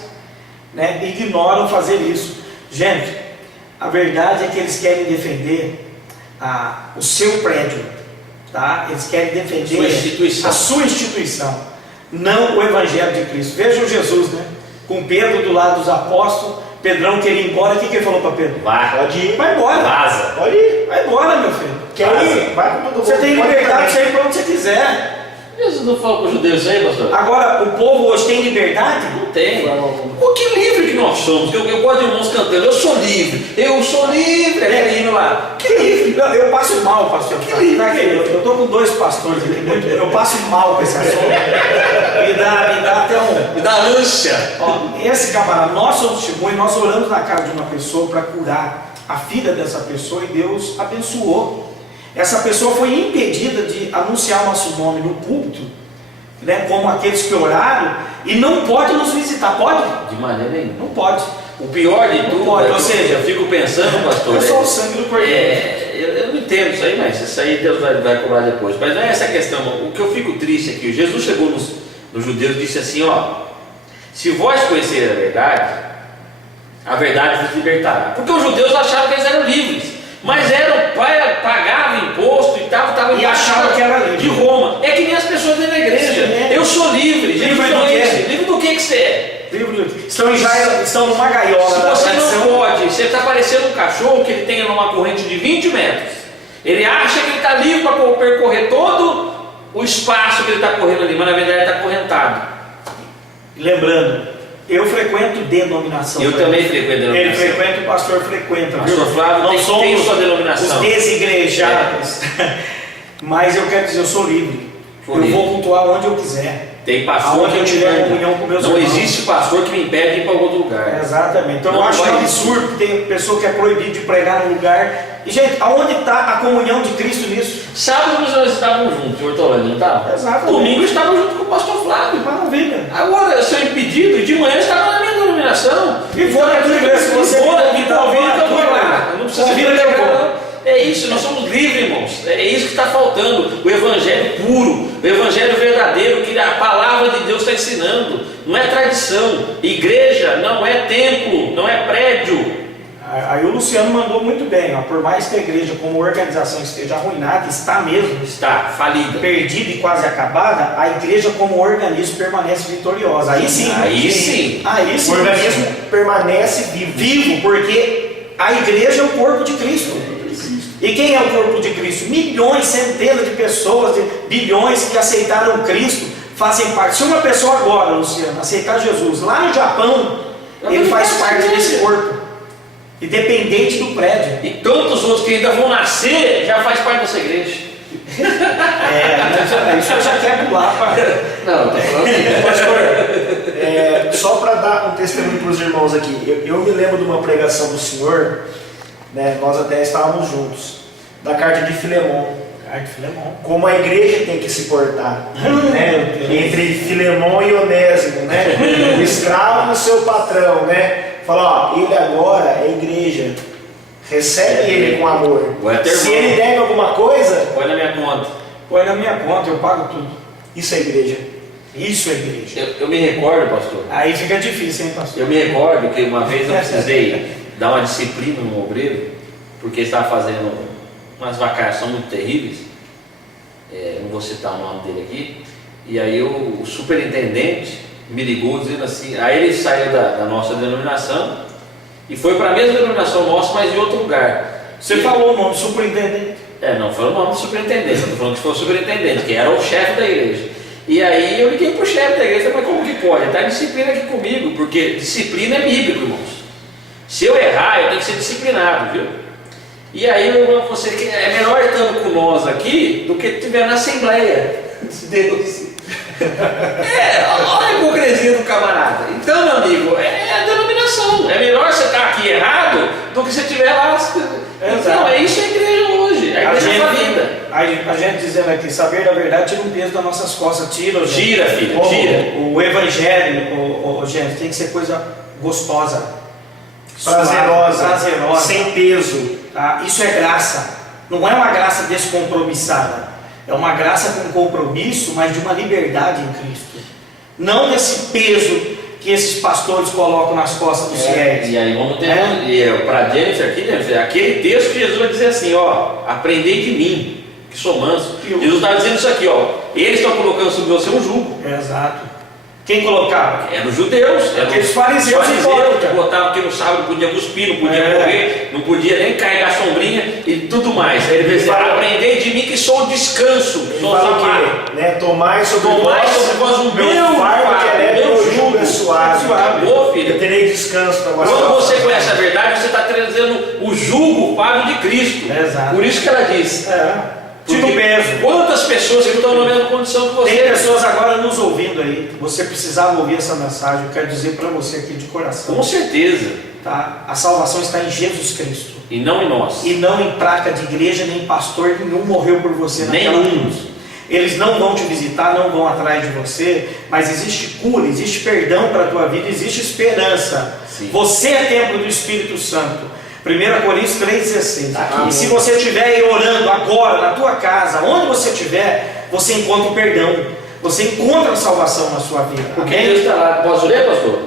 né? Ignoram fazer isso. Gente, a verdade é que eles querem defender o seu prédio, tá? Eles querem defender Sua instituição. a sua instituição, não o Evangelho de Cristo. Vejam Jesus, né? Com Pedro do lado dos apóstolos, Pedrão queria ir embora, o que ele falou para Pedro? Vá. Pode ir, Vai embora. Vaza. pode ir. Vai embora, meu filho. Quer ir? Vai com todo Você mundo. tem Pode liberdade de também. sair para onde você quiser. Jesus não fala para os judeus isso aí, pastor? Agora, o povo hoje tem liberdade? Não tem. O que livre que nós somos? Eu gosto de irmãos cantando, eu sou livre, aquele hino lá. Que livre. Eu passo mal, pastor. Tá aqui, eu estou com dois pastores aqui, eu passo mal com esse assunto. Me dá até um... Me dá ânsia. Ó, esse camarada, nós somos testemunhos, nós oramos na casa de uma pessoa para curar a filha dessa pessoa e Deus abençoou. Essa pessoa foi impedida de anunciar o nosso nome no púlpito, né, como aqueles que oraram, e não pode nos visitar. Pode? De maneira nenhuma. Não pode. O pior de Não tudo, pode, é que ou seja, eu fico pensando, pastor. É só o sangue do cordeiro. Eu não entendo isso aí, mas isso aí Deus vai cobrar depois. Mas não é essa questão. O que eu fico triste é que Jesus chegou nos judeus e disse assim: ó, se vós conhecerem a verdade vos libertará. Porque os judeus achavam que eles eram livres, mas pagavam imposto e tal, estavam E achavam que era livre. de Roma. É que nem as pessoas dentro da igreja. Sim, é. Eu sou livre. Livre Jesus do falou quê? isso. Livre do que você é? Estão numa gaiola Se da você tradição. não pode, você está parecendo um cachorro que ele tem numa corrente de 20 metros. Ele acha que ele está livre para percorrer todo o espaço que ele está correndo ali, mas na verdade ele está acorrentado. Lembrando, eu frequento denominação. Eu também frequento Ele denominação. frequenta, o pastor frequenta. Pastor viu? Flávio Não tem somos sua denominação. os desigrejados. Mas eu quero dizer, eu sou livre. Sou eu livre. vou cultuar onde eu quiser. Tem pastor Aonde eu que tiver manda. comunhão com meus Não irmãos. existe pastor que me impede de ir para outro lugar. Exatamente. Então Não eu acho vai um existir. absurdo que tem pessoa que é proibido de pregar no lugar. E, gente, aonde está a comunhão de Cristo nisso? Sábado nós estávamos juntos, em Hortolândia, não estava? Exatamente. Domingo eu estava junto com o pastor Flávio. Maravilha. Agora, eu sou impedido, de manhã eu estava na minha denominação. E vou na tua igreja, se você me me convida, convidar, eu vou lá. Eu não preciso convida vir que eu pregar, vou. não. É isso, nós somos livres, irmãos. É isso que está faltando. O evangelho puro, o evangelho verdadeiro, que a palavra de Deus está ensinando. Não é tradição. Igreja não é templo, não é prédio. Aí o Luciano mandou muito bem, ó, por mais que a igreja como organização esteja arruinada, está mesmo, Está falida. perdida e quase acabada, a igreja como organismo permanece vitoriosa. Aí sim. Aí sim. Aí sim. O organismo permanece vivo. Vivo, porque a igreja é o corpo de Cristo. E quem é o corpo de Cristo? Milhões, centenas de pessoas, bilhões que aceitaram Cristo, fazem parte. Se uma pessoa agora, Luciano, aceitar Jesus lá no Japão, ele faz parte desse corpo. Independente do prédio. E tantos outros que ainda vão nascer já faz parte dessa igreja. Isso eu já quero pular para. Não, tô falando. Pastor, só para dar um testemunho para os irmãos aqui, eu me lembro de uma pregação do Senhor, né, nós até estávamos juntos, da carta de Filemon, como a igreja tem que se portar, né, entre Filemon e Onésimo, né, o escravo do seu patrão, né, fala, ó, ele agora é igreja, recebe ele com amor, se ele deve alguma coisa, Põe na minha conta. Põe na minha conta, eu pago tudo. isso é igreja. Isso é igreja. Eu me recordo, pastor. Aí fica difícil, hein, pastor? Eu me recordo que uma vez eu precisei dar uma disciplina no obreiro, porque estava fazendo umas vacações são muito terríveis, não vou citar o nome dele aqui, e aí o superintendente me ligou dizendo assim, aí ele saiu da nossa denominação e foi para a mesma denominação nossa, mas em outro lugar. Você falou o nome, superintendente. Não foi o nome do superintendente, eu estou falando que foi o superintendente, que era o chefe da igreja. E aí eu liguei para o chefe da igreja e falei, mas como que pode? Está em disciplina aqui comigo, porque disciplina é bíblico, irmãos. Se eu errar, eu tenho que ser disciplinado, viu? E aí eu falei para você que é melhor estando com nós aqui do que estiver na Assembleia de Deus. Olha a hipocrisia do camarada. Então, meu amigo, é a denominação. É melhor você estar aqui errado do que você estiver lá. Então, é isso a igreja hoje. A igreja é a vida. A gente dizendo aqui, saber da verdade tira um peso das nossas costas. Tira, filho, tira. O evangelho, gente, tem que ser coisa gostosa, prazerosa, sem peso. Tá? Isso é graça. Não é uma graça descompromissada. É uma graça com compromisso, mas de uma liberdade em Cristo. Não desse peso que esses pastores colocam nas costas dos fiéis. E aí vamos ter para Jennifer aqui, Jennifer, aquele texto que Jesus vai dizer assim, aprendei de mim, que sou manso. Jesus está dizendo isso aqui, eles estão colocando sobre você um jugo. Exato. Quem colocava? Eram os judeus, aqueles fariseus que botavam que no sábado não podia cuspir, não podia correr, não podia nem carregar sombrinha e tudo mais. Aí ele diz, aprendei de mim que sou o descanso, sou o né? Tomai sobre vós o meu fardo, que é meu jugo é suave. Acabou, filho. Eu terei descanso para você. Quando você conhece a verdade, você está trazendo o jugo fardo de Cristo. Exato. Por isso que ela diz. Tira o peso. Quantas pessoas que estão na mesma condição que você? Tem pessoas agora nos ouvindo aí. Você precisava ouvir essa mensagem. Eu quero dizer para você aqui de coração. Com certeza. Tá? A salvação está em Jesus Cristo. E não em nós. E não em placa de igreja, nem pastor nenhum morreu por você naquela cruz. Eles não vão te visitar, não vão atrás de você, mas existe cura, existe perdão para a tua vida, existe esperança. Sim. Você é templo do Espírito Santo. 1 Coríntios 3,16. E se você estiver aí orando agora, na tua casa, onde você estiver, você encontra o perdão. Você encontra a salvação na sua vida. Porque Deus está lá. Posso ler, pastor?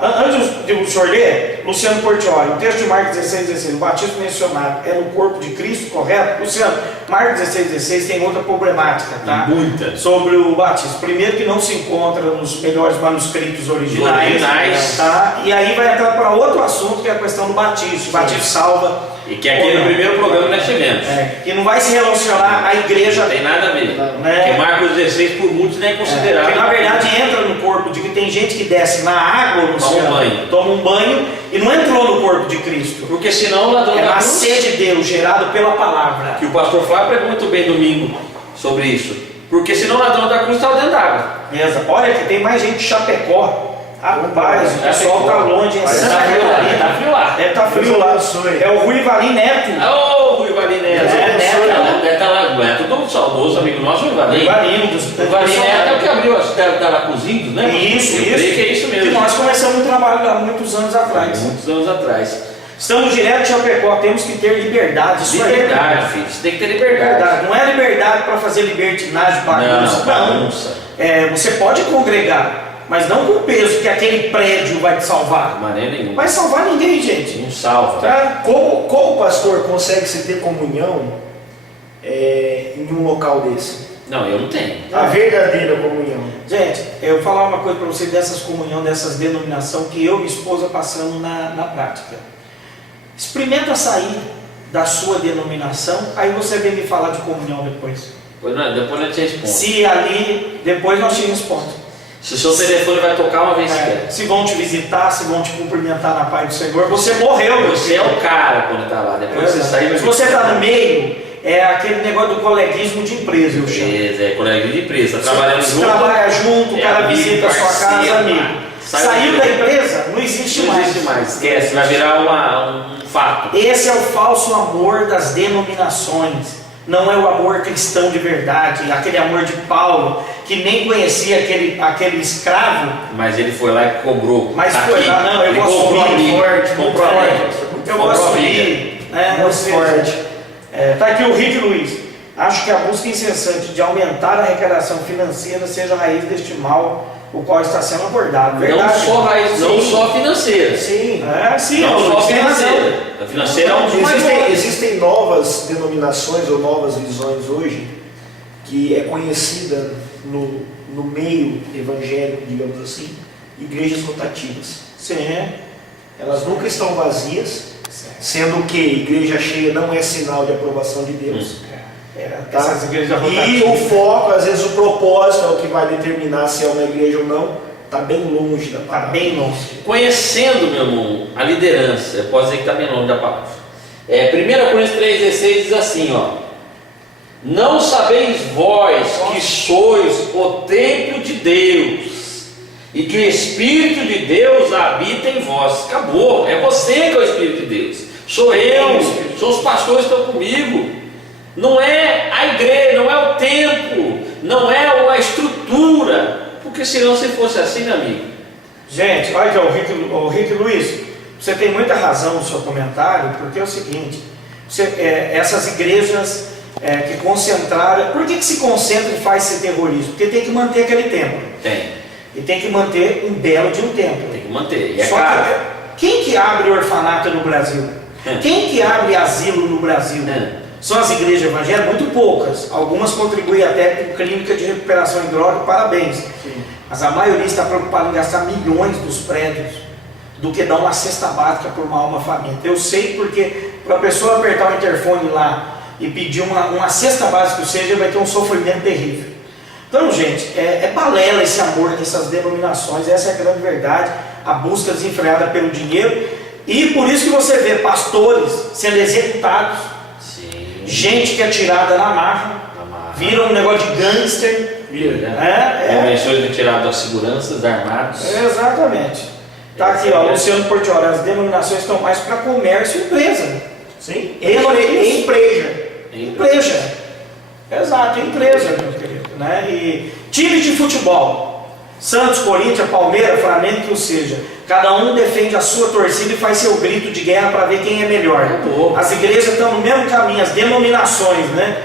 Antes de o senhor ler, Luciano Portioli, o texto de Marcos 16,16, o batismo mencionado é no corpo de Cristo, correto? Luciano, Marcos 16,16 tem outra problemática, tá? Muita. Sobre o batismo. Primeiro que não se encontra nos melhores manuscritos originais. Tá? E aí vai entrar para outro assunto que é a questão do batismo. O batismo salva. E que aqui no primeiro programa nós tivemos. Que não vai se relacionar à igreja. Não tem nada a ver. Né? Porque Marcos 16 por muitos nem é considerado. Porque na verdade entra no corpo de que tem gente que desce na água, toma um banho e não entrou no corpo de Cristo. Porque senão o ladrão é da uma cruz, sede de Deus gerado pela palavra. Que o pastor Flávio pregou muito bem domingo sobre isso. Porque senão o ladrão da cruz estava dentro d'água. Olha que tem mais gente de Chapecó. Rapaz, o pessoal está longe em Santa Catarina. Tá frio lá. Deve estar frio lá. É o Rui Valim Neto. Ô, Rui Valim Neto. Neto do saudoso amigo nosso, Rui Valim. Rui Valim Neto é o que abriu a cidade da Lacuzinhos, né? Isso. Que é isso mesmo. E nós começamos o trabalho há muitos anos atrás. Estamos direto de Chapecó, temos que ter liberdade. Liberdade, filho. Você tem que ter liberdade. Não é liberdade para fazer libertinagem, bagunça. Não. Você pode congregar. Mas não com o peso que aquele prédio vai te salvar. De maneira nenhuma. Vai salvar ninguém, gente. Não salva. Tá? Como o pastor consegue se ter comunhão em um local desse? Não, eu não tenho. A verdadeira comunhão. Gente, eu vou falar uma coisa para você dessas comunhão, dessas denominações que eu e minha esposa passamos na prática. Experimenta sair da sua denominação, aí você vem me falar de comunhão depois. Depois nós te responde. Se ali, depois nós te respondemos. Se o seu telefone vai tocar uma vez sequer. Se vão te visitar, se vão te cumprimentar na paz do Senhor, você morreu. Você é o cara quando está lá. Depois você sai. Se você está no meio, é aquele negócio do coleguismo de empresa, eu chamo. Coleguismo de empresa. Trabalhando junto. Trabalha junto, o cara visita a sua casa, amigo. Saiu da empresa, não existe mais. Não existe mais, esquece, vai virar um fato. Esse é o falso amor das denominações. Não é o amor cristão de verdade, aquele amor de Paulo, que nem conhecia aquele escravo. Mas ele foi lá e cobrou. Mas foi lá, não, eu gosto muito forte, muito forte. Eu gosto de muito forte. Está aqui o Rick Luiz. Acho que a busca incessante de aumentar a arrecadação financeira seja a raiz deste mal, o qual está sendo abordado. Verdade. Não só raiz, não só financeira. Sim. Sim, Não só você tem razão. financeira. A financeira é um dos mais Existem novas denominações ou novas visões hoje que é conhecida no meio evangélico, digamos assim, igrejas rotativas. Sim. Elas nunca estão vazias, sendo que igreja cheia não é sinal de aprovação de Deus. Tá? Essas igrejas E rotativas. o foco, às vezes o propósito é o que vai determinar se é uma igreja ou não, está bem longe da Está palavra. bem longe. Conhecendo, meu irmão, a liderança, eu posso dizer que está bem longe da palavra. 1 Coríntios 3,16 diz assim, ó: não sabeis vós que sois o templo de Deus e que o Espírito de Deus habita em vós. Acabou, é você que é o Espírito de Deus, sou eu, são os pastores que estão comigo. Não é a igreja, não é o templo, não é a estrutura, porque senão se fosse assim, meu amigo. Gente, olha aqui, o Rick Luiz, você tem muita razão no seu comentário, porque é o seguinte, essas igrejas que concentraram, por que se concentra e faz esse terrorismo? Porque tem que manter aquele templo. Tem E tem que manter um belo de um templo. que manter, e é Só caro. que quem que abre orfanato no Brasil? Quem que abre asilo no Brasil? São as igrejas evangélicas, muito poucas. Algumas contribuem até com clínica de recuperação em droga, parabéns. Sim. Mas a maioria está preocupada em gastar milhões dos prédios do que dar uma cesta básica por uma alma faminta. Eu sei porque para a pessoa apertar o interfone lá e pedir uma cesta básica, ou seja, vai ter um sofrimento terrível. Então, gente, é balela esse amor dessas denominações, essa é a grande verdade, a busca desenfreada pelo dinheiro, e por isso que você vê pastores sendo executados, Sim. gente que é tirada na marra, vira um negócio de gangster. Vira, né? Convenções de tirar das seguranças armados. Exatamente. Tá aqui, ó, Luciano Portioli, as denominações estão mais para comércio e empresa. Sim. Empresa. Empresa. Exato, empresa, meu querido. Né? E time de futebol, Santos, Corinthians, Palmeiras, Flamengo, que ou seja, cada um defende a sua torcida e faz seu grito de guerra para ver quem é melhor. As igrejas estão no mesmo caminho, as denominações, né?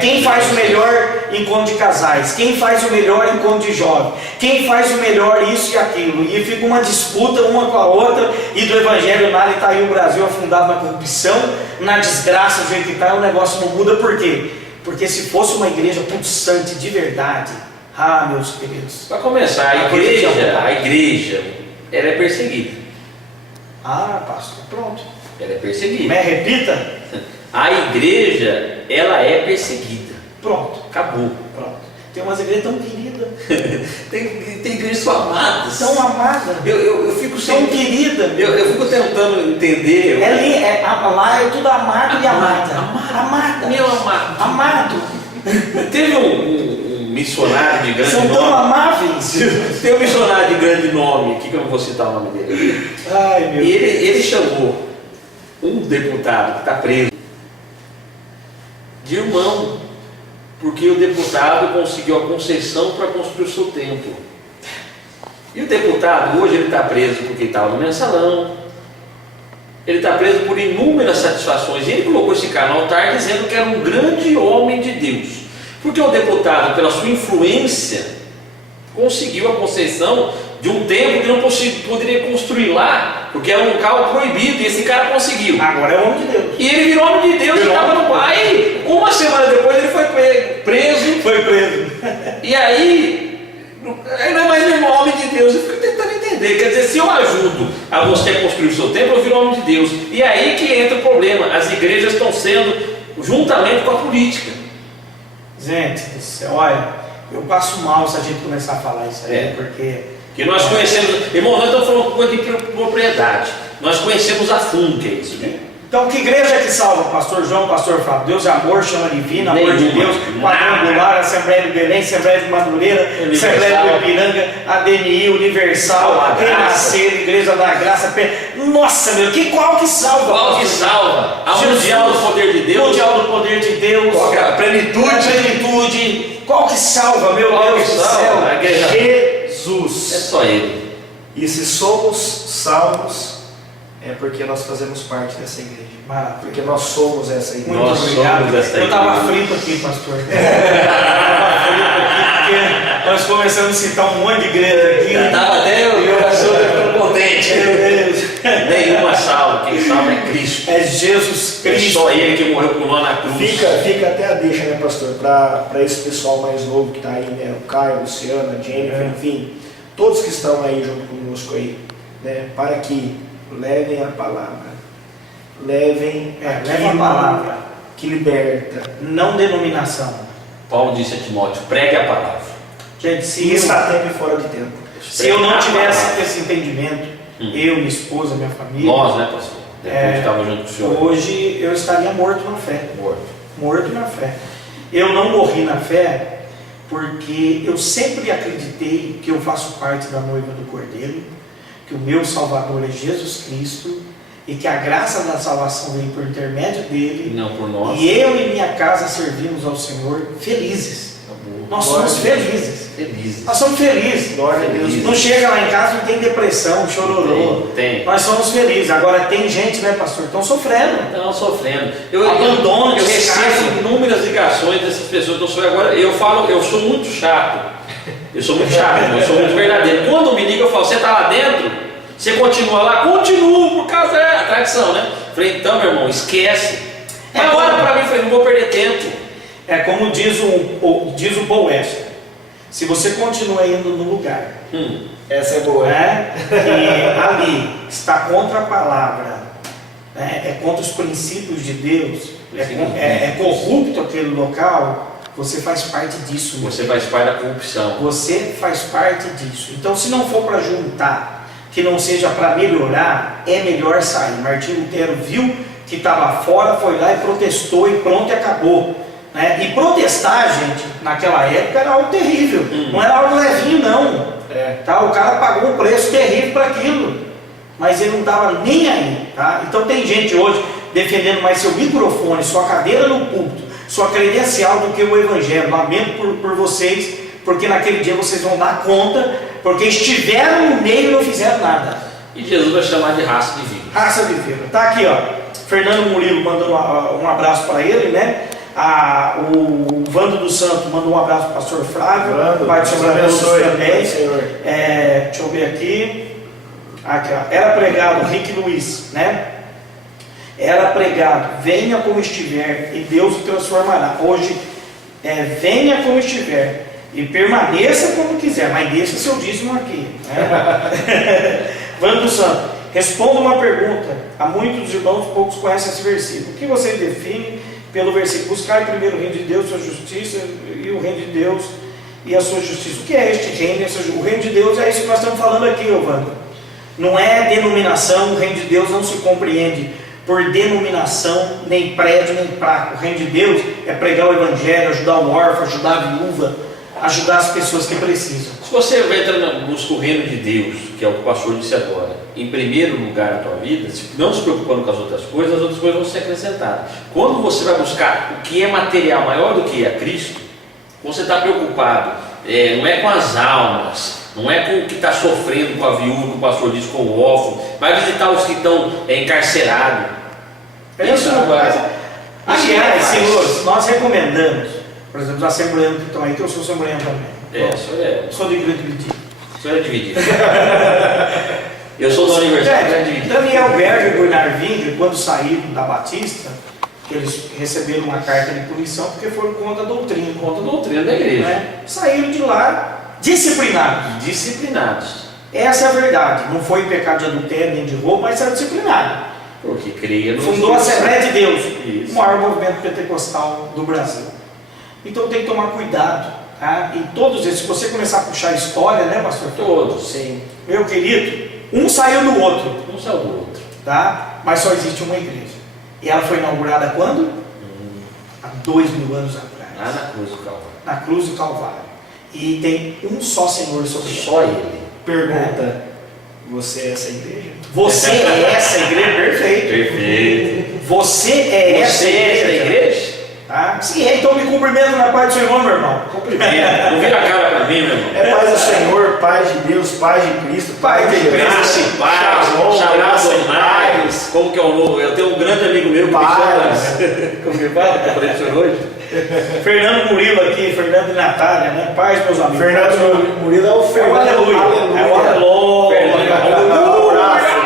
Quem faz o melhor encontro de casais, quem faz o melhor encontro de jovens, quem faz o melhor isso e aquilo, e fica uma disputa uma com a outra, e do evangelho nada, e está aí o Brasil afundado na corrupção, na desgraça do jeito que está, o negócio não muda. Por quê? Porque se fosse uma igreja pulsante de verdade, meus queridos, Para começar, a igreja, ela é perseguida. pastor, pronto. Ela é perseguida. Me repita, A igreja, ela é perseguida. pronto, Acabou. pronto. Tem umas igrejas tão queridas, Tem igrejas tão amadas. tão amadas, Eu fico tão sem. queridas. Eu fico tentando entender. Lá é tudo amado e amada. Amada. Meu amado. Amado. Teve um missionário de grande São tão nome. amáveis. Tem um missionário de grande nome, aqui que eu não vou citar o nome dele. Ai, meu E ele chamou um deputado que está preso de irmão, porque o deputado conseguiu a concessão para construir o seu templo. E o deputado, hoje, ele está preso porque estava no mensalão, ele está preso por inúmeras satisfações, e ele colocou esse cara no altar dizendo que era um grande homem de Deus, porque o deputado, pela sua influência, conseguiu a concessão de um templo que não poderia construir lá, porque era um local proibido, e esse cara conseguiu. Agora é homem de Deus. E ele virou homem de Deus e estava no pai. Uma semana depois ele foi preso. Foi preso. E aí, ele é mais mesmo homem de Deus. Eu fico tentando entender. Quer dizer, se eu ajudo a você a construir o seu templo, eu viro homem de Deus. E aí que entra o problema. As igrejas estão sendo juntamente com a política. Gente do céu, olha, eu passo mal se a gente começar a falar isso aí, porque... Que nós conhecemos, irmão, nós estamos falando coisa de propriedade. Nós conhecemos a fundo que é isso, né? Então, que igreja é que salva? Pastor João, Pastor Fábio? Deus é amor, chama divino, amor de Nenhuma. Deus, quadrangular, Assembleia de Belém, Assembleia de Madureira, Universal. Assembleia de Ipiranga, ADNI, Universal, A Graça. Renascer, Igreja da Graça. Nossa, meu, qual que salva? Qual que pastor? salva? A Jesus. mundial do poder de Deus. Mundial do poder de Deus. Qual que é a plenitude? A plenitude. Qual que salva, meu Qual Deus que do salva? céu? A igreja. É Jesus. só ele. E se somos salvos, é porque nós fazemos parte dessa igreja. Maravilha. Porque nós somos essa igreja. Muito Nós obrigado. somos essa Eu estava igreja. frito aqui, pastor. Eu estava frito aqui porque nós começamos a citar um monte de igreja aqui. Estava até o coração ficando contente. Cristo. É Jesus É Cristo. só Ele que morreu por nós na cruz. Fica até a deixa, né, pastor, para esse pessoal mais novo que está aí, né, o Caio, a Luciana, a Jennifer, enfim, todos que estão aí junto conosco aí, né, para que levem a palavra, levem Leva a palavra, que liberta. não denominação. Paulo disse a Timóteo, pregue a palavra. Gente, E se eu, está a tempo e fora de tempo. se eu não Pregue a tivesse palavra. esse entendimento, eu, minha esposa, minha família, Nós, né, pastor? Depois estava junto com o senhor. hoje eu estaria morto na fé. Morto na fé. Eu não morri na fé porque eu sempre acreditei que eu faço parte da noiva do Cordeiro, que o meu Salvador é Jesus Cristo e que a graça da salvação vem por intermédio dele. Não por nós. E eu e minha casa servimos ao Senhor felizes. Nós somos felizes. Felizes. Nós somos felizes. Glória a Deus. Não chega lá em casa, não tem depressão, chororô. Tem. Nós somos felizes. Agora tem gente, né, pastor, que estão sofrendo. Estão sofrendo. Eu Abandono, recebo descaso. inúmeras ligações dessas pessoas que eu sou agora. Eu falo, eu sou muito chato. Eu sou muito chato, irmão, eu sou muito verdadeiro. Quando me liga, eu falo, você está lá dentro? Você continua lá? Continuo, por causa da tradição, né? Falei, então, meu irmão, esquece. Mas olha para mim, falei, não vou perder tempo. É como diz o Paul West. Se você continua indo no lugar, Essa é boa. né, e ali está contra a palavra, né, é contra os princípios de Deus, é corrupto aquele local, você faz parte disso. Você faz parte da corrupção. Você faz parte disso. Então, se não for para juntar, que não seja para melhorar, é melhor sair. Martinho Lutero viu que estava fora, foi lá e protestou e pronto, e acabou. Né? E protestar, gente, naquela época era algo terrível. Não era algo levinho, não. Tá? O cara pagou um preço terrível para aquilo. Mas ele não estava nem aí. Tá? Então tem gente hoje defendendo mais seu microfone, sua cadeira no púlpito, sua credencial do que o Evangelho. Lamento por vocês, porque naquele dia vocês vão dar conta, porque estiveram no meio e não fizeram nada. E Jesus vai chamar de raça de vida. Raça de vida. Tá aqui, ó. Fernando Murilo mandando um abraço para ele, né? O Vando dos Santos mandou um abraço para o pastor Flávio. Pai do Senhor abençoe também. Deixa eu ver aqui. Aqui, ó. Era pregado, Rick Luiz, né? Era pregado, venha como estiver e Deus o transformará. Hoje, venha como estiver e permaneça como quiser, mas deixa seu dízimo aqui. Né? Vando dos Santos, responda uma pergunta. Há muitos irmãos, poucos conhecem esse versículo. O que você define pelo versículo? Buscar primeiro o reino de Deus, sua justiça, e o reino de Deus e a sua justiça. O que é este reino? O reino de Deus é isso que nós estamos falando aqui, Wanda. Não é denominação, o reino de Deus não se compreende por denominação, nem prédio, nem placa. O reino de Deus é pregar o Evangelho, ajudar o órfão, ajudar a viúva, ajudar as pessoas que precisam. Se você entra busca o reino de Deus, que é o que o pastor disse agora, em primeiro lugar na tua vida, não se preocupando com as outras coisas vão ser acrescentadas. Quando você vai buscar o que é material maior do que é Cristo, você está preocupado, não é com as almas, não é com o que está sofrendo, com a viúva, que o pastor disse, com o órfão, vai visitar os que estão encarcerados. Isso não vai. Aliás, senhores, nós recomendamos, por exemplo, os assembleanos que estão aí, que eu sou assembleano também. Sou de igreja dividida. O senhor é dividido. Eu sou da universidade, é dividido. Daniel Berger e Bernard Winger, quando saíram da Batista, eles receberam uma carta de punição porque foram contra a doutrina. Contra a doutrina da igreja. Né? Saíram de lá disciplinados. Disciplinados. Essa é a verdade. Não foi em pecado de adultério nem de roubo, mas era disciplinado. Porque creia no Fundou a Assembleia de Deus, Isso. o maior movimento pentecostal do Brasil. Então tem que tomar cuidado. Tá? E todos esses, se você começar a puxar a história, né, pastor? Todos. Sim. Meu querido, um saiu do outro. Um saiu do outro. Tá? Mas só existe uma igreja. E ela foi inaugurada quando? Há 2000 anos atrás. Lá na cruz do Calvário. Na cruz do Calvário. E tem um só Senhor sobre ela. Só Ele. Pergunta: você é essa igreja? Você é essa igreja? Perfeito. Perfeito. Você é essa Você é essa igreja? Tá? Sim, então me cumprimento na paz do Senhor, meu irmão. Cumprimento. Não vira a cara para mim, meu irmão. É paz do Senhor, paz de Deus, paz de Cristo, Paz de Jesus. Graça e paz, Shalom, graça e paz. Como que é o novo? Eu tenho um grande amigo meu que me Paz. chama. Como que fala? Que apareceu hoje? Fernando Murilo aqui, Fernando e Natália, né? Paz, meus amigos. Fernando Murilo é o É o Fernando. aleluia. É o aleluia. Fernando. Um abraço.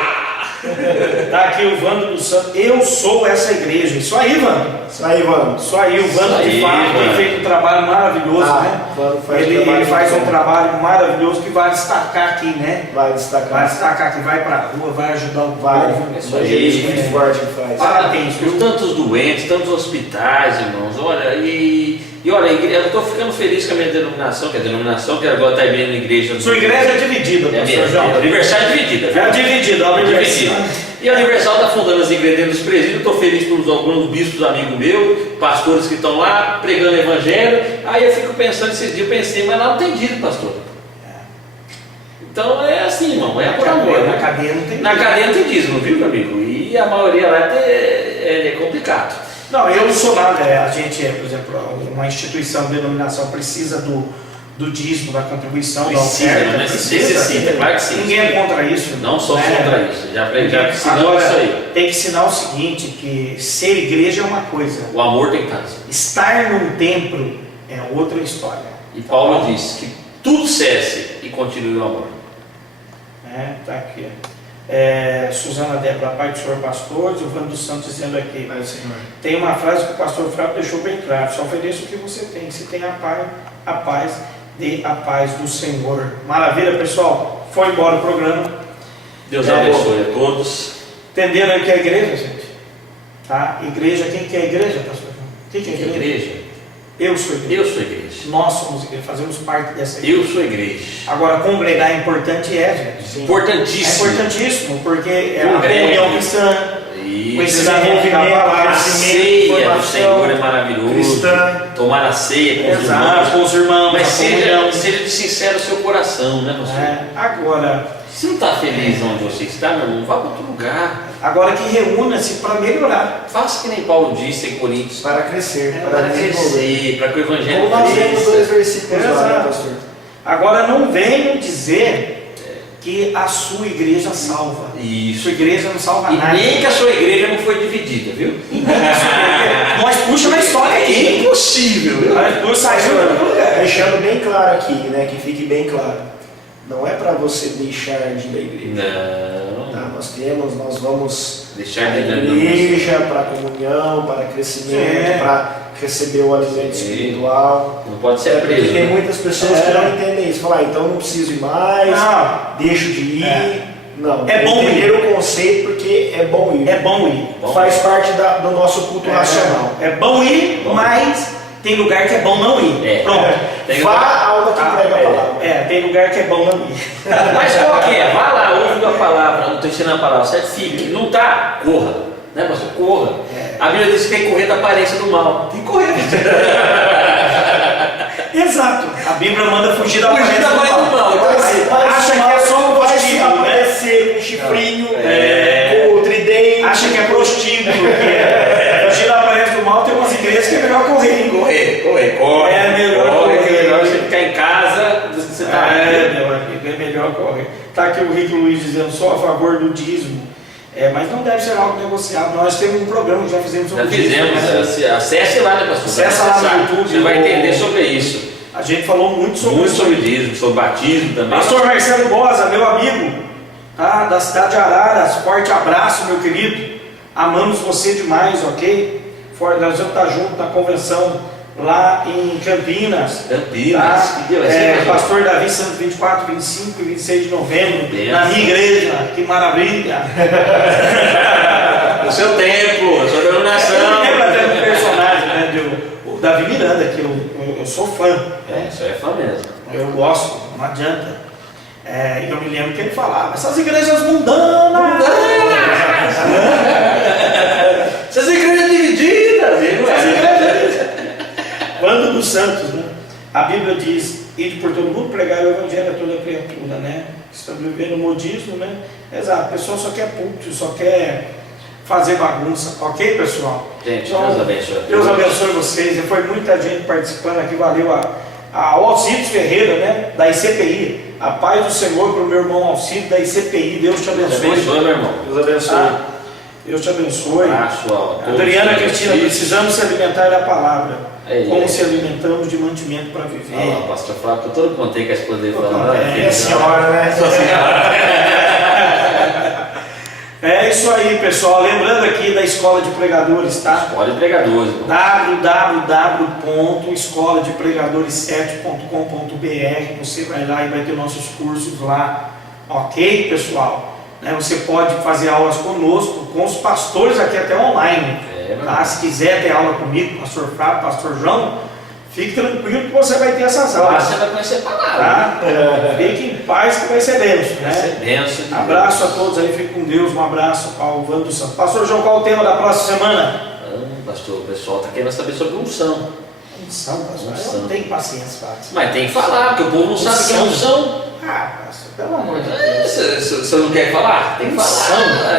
Tá aqui, aqui o Vando dos Santos. Eu sou essa igreja. Isso aí, Vando. Isso aí, vamos. Isso aí, o Vando Isso de aí, fato tem Vando. feito um trabalho maravilhoso, né? Vando faz Ele trabalho faz um muito bom. trabalho maravilhoso que vai destacar aqui, né? Vai Vai destacar. destacar aqui, vai pra rua, vai ajudar o Vai. povo. Isso Mas aí. ele é muito forte que faz. Parabéns, viu? Tantos doentes, tantos hospitais, irmãos. Olha, e olha, eu estou ficando feliz com a minha denominação, que é a denominação que agora está indo na igreja. Sua igreja é dividida, É pastor mesmo, João. a Universal é dividida. viu? É dividida, a Dividida. Universal. E a Universal está fundando as igrejas dentro dos presídios. Estou feliz pelos alguns bispos amigos meus, pastores que estão lá pregando o evangelho. Aí eu fico pensando, esses dias eu pensei, mas lá não tem dízimo, pastor. Então é assim, irmão, é por amor. Na né? cadeia não tem. Na cadeia não tem dízimo, viu, meu amigo? E a maioria lá é complicado. Não, eu não sou nada. A gente é, por exemplo, uma instituição, denominação precisa do dízimo, da contribuição, Precisa, da oferta. né? Necessita, claro que sim. Ninguém é contra isso. Não somos né? contra isso. Já ensinamos Agora, isso aí. tem que ensinar o seguinte, que ser igreja é uma coisa, O amor tem taça. estar num templo é outra história. E Paulo diz que tudo cesse e continue o amor. Tá aqui. Suzana Débora, Pai do Senhor Pastor, Giovanni dos Santos dizendo aqui. Vai, Senhor. Tem uma frase que o pastor Flávio deixou bem claro: só ofereça o que você tem. Se tem a paz, dê a paz do Senhor. Maravilha, pessoal. Foi embora o programa. Deus Tá abençoe a todos. Entenderam aí que é a igreja, gente? Tá? Igreja, quem que é a igreja, pastor? Quem que é a igreja? Igreja. Eu sou a igreja. Eu sou igreja. Nós somos igreja, fazemos parte dessa igreja. Eu sou igreja. Agora, congregar é importante, gente. É Importantíssimo. importantíssimo, porque é a Congrega. comunhão cristã, o Isso. ensinamento da A palavra, ceia do formação Senhor é maravilhoso. cristã. Tomar a ceia com os Exato, irmãos. com os irmãos, Mas a comunhão. seja de sincero o seu coração, né, pastor? Agora, Se não está feliz onde você está, meu irmão, vá para outro lugar. agora que reúna-se para melhorar. Faça que nem Paulo disse em Coríntios. Para crescer, Para desenvolver. crescer, para que o Evangelho Como nós vemos cresça. dois versículos lá, né, Exato. pastor? Agora, não venham dizer que a sua igreja salva. Isso. Sua igreja não salva E nada. nem que a sua igreja não foi dividida, viu? Nós puxa na história É aqui. impossível, viu? Nós saiu. Deixando bem claro aqui, né, que fique bem claro. Não é para você deixar de ir da igreja. Não. Tá? Nós vamos Deixar para a de ir da igreja, para a comunhão, para crescimento, É. para receber o alimento Sim. espiritual. Não pode ser Porque preso. tem né? muitas pessoas que não entendem isso. Falar, então não preciso ir mais, Não. deixo de ir. É. Não, É bom entender o conceito porque é bom ir. É bom ir. Bom. Faz parte do nosso culto racional. É bom ir, mas tem lugar que é bom não ir. É. Pronto. Tem Vá lugar- aonde que prega a palavra. Tem lugar que é bom não ir. Mas qual que é? Vá lá, ouve a palavra, não estou ensinando a palavra, certo? Fique. Não está? Corra. Né, pastor? Corra. A Bíblia diz que tem que correr da aparência do mal. Tem que correr. Exato. A Bíblia manda fugir da Fugir da aparência do mal. Então, assim, Acha que é só um vai se prostíbulo, né? aparecer com chifrinho, É. com o tridente. Acha que é prostíbulo. Fugir da aparência do mal, tem umas igrejas que é melhor correr. hein? Corre. É melhor corre. correr. É melhor você ficar em casa do que você está Meu amigo, é melhor correr. Está aqui o Rico Luiz dizendo só a favor do dízimo. Mas não deve ser algo negociável. Nós temos um programa que já fizemos sobre Já dízimo, fizemos, né? acesse lá, né, pastor? Acessa lá no Acessar. YouTube, Você vai o- entender sobre isso. A gente falou muito sobre Muito isso. sobre dízimo, sobre batismo também. Pastor Marcelo Bosa, meu amigo, tá? Da cidade de Araras, forte abraço, meu querido. Amamos você demais, ok? Nós vamos estar juntos na convenção lá em Campinas. Campinas, Tá? que dia vai ser, pastor? Pastor Davi Santos, 24, 25 e 26 de novembro, Benção. na minha igreja. Que maravilha! O seu templo, a sua Eu denominação. me lembro até do personagem, né? O Davi Miranda, que eu sou fã. Né? Isso é fã mesmo. Eu gosto, não adianta. E eu me lembro que ele falava, essas igrejas mundanas. Essas igrejas divididas, viu? Bando dos Santos, né? A Bíblia diz, ide por todo mundo, pregar o evangelho a toda criatura, né? Estamos vivendo o modismo, né? Exato, a pessoa só quer púlpito, só quer fazer bagunça, ok, pessoal? Gente, Então, Deus abençoe. Deus abençoe vocês, e foi muita gente participando aqui, valeu ao Alcides Ferreira, né? Da ICPI, a paz do Senhor para o meu irmão Alcides da ICPI, Deus te Deus abençoe. abençoe, meu irmão. Deus abençoe. Ah, Deus te abençoe. Abraço a todos. Adriana Cristina, precisamos se alimentar da palavra. É, Como é. se alimentamos de mantimento para viver. Olha lá, pastor Flávio, que eu todo contei que a esposa dele falando. É, É senhora, né? É É isso aí, pessoal. Lembrando aqui da Escola de Pregadores, tá? Escola de Pregadores, irmão. www.escoladepregadores7.com.br. Você vai lá e vai ter nossos cursos lá, ok, pessoal? Né? Você pode fazer aulas conosco, com os pastores aqui até online. Tá? Se quiser ter aula comigo, pastor Fábio, pastor João, fique tranquilo que você vai ter essas Lá aulas. você vai conhecer a palavra. Tá? Fique em paz que vai ser bênção, Vai ser né? bênção de Abraço a Deus. todos aí, fique com Deus. Um abraço ao Vando Santos. Pastor João, qual o tema da próxima semana? Pastor, o pessoal está querendo saber sobre unção. Unção, pastor. Unção. Eu não tenho paciência, pastor. Mas tem que falar, porque o povo não sabe o que é unção. Ah, pastor, pelo amor de Deus. Você não quer falar? Tem que falar.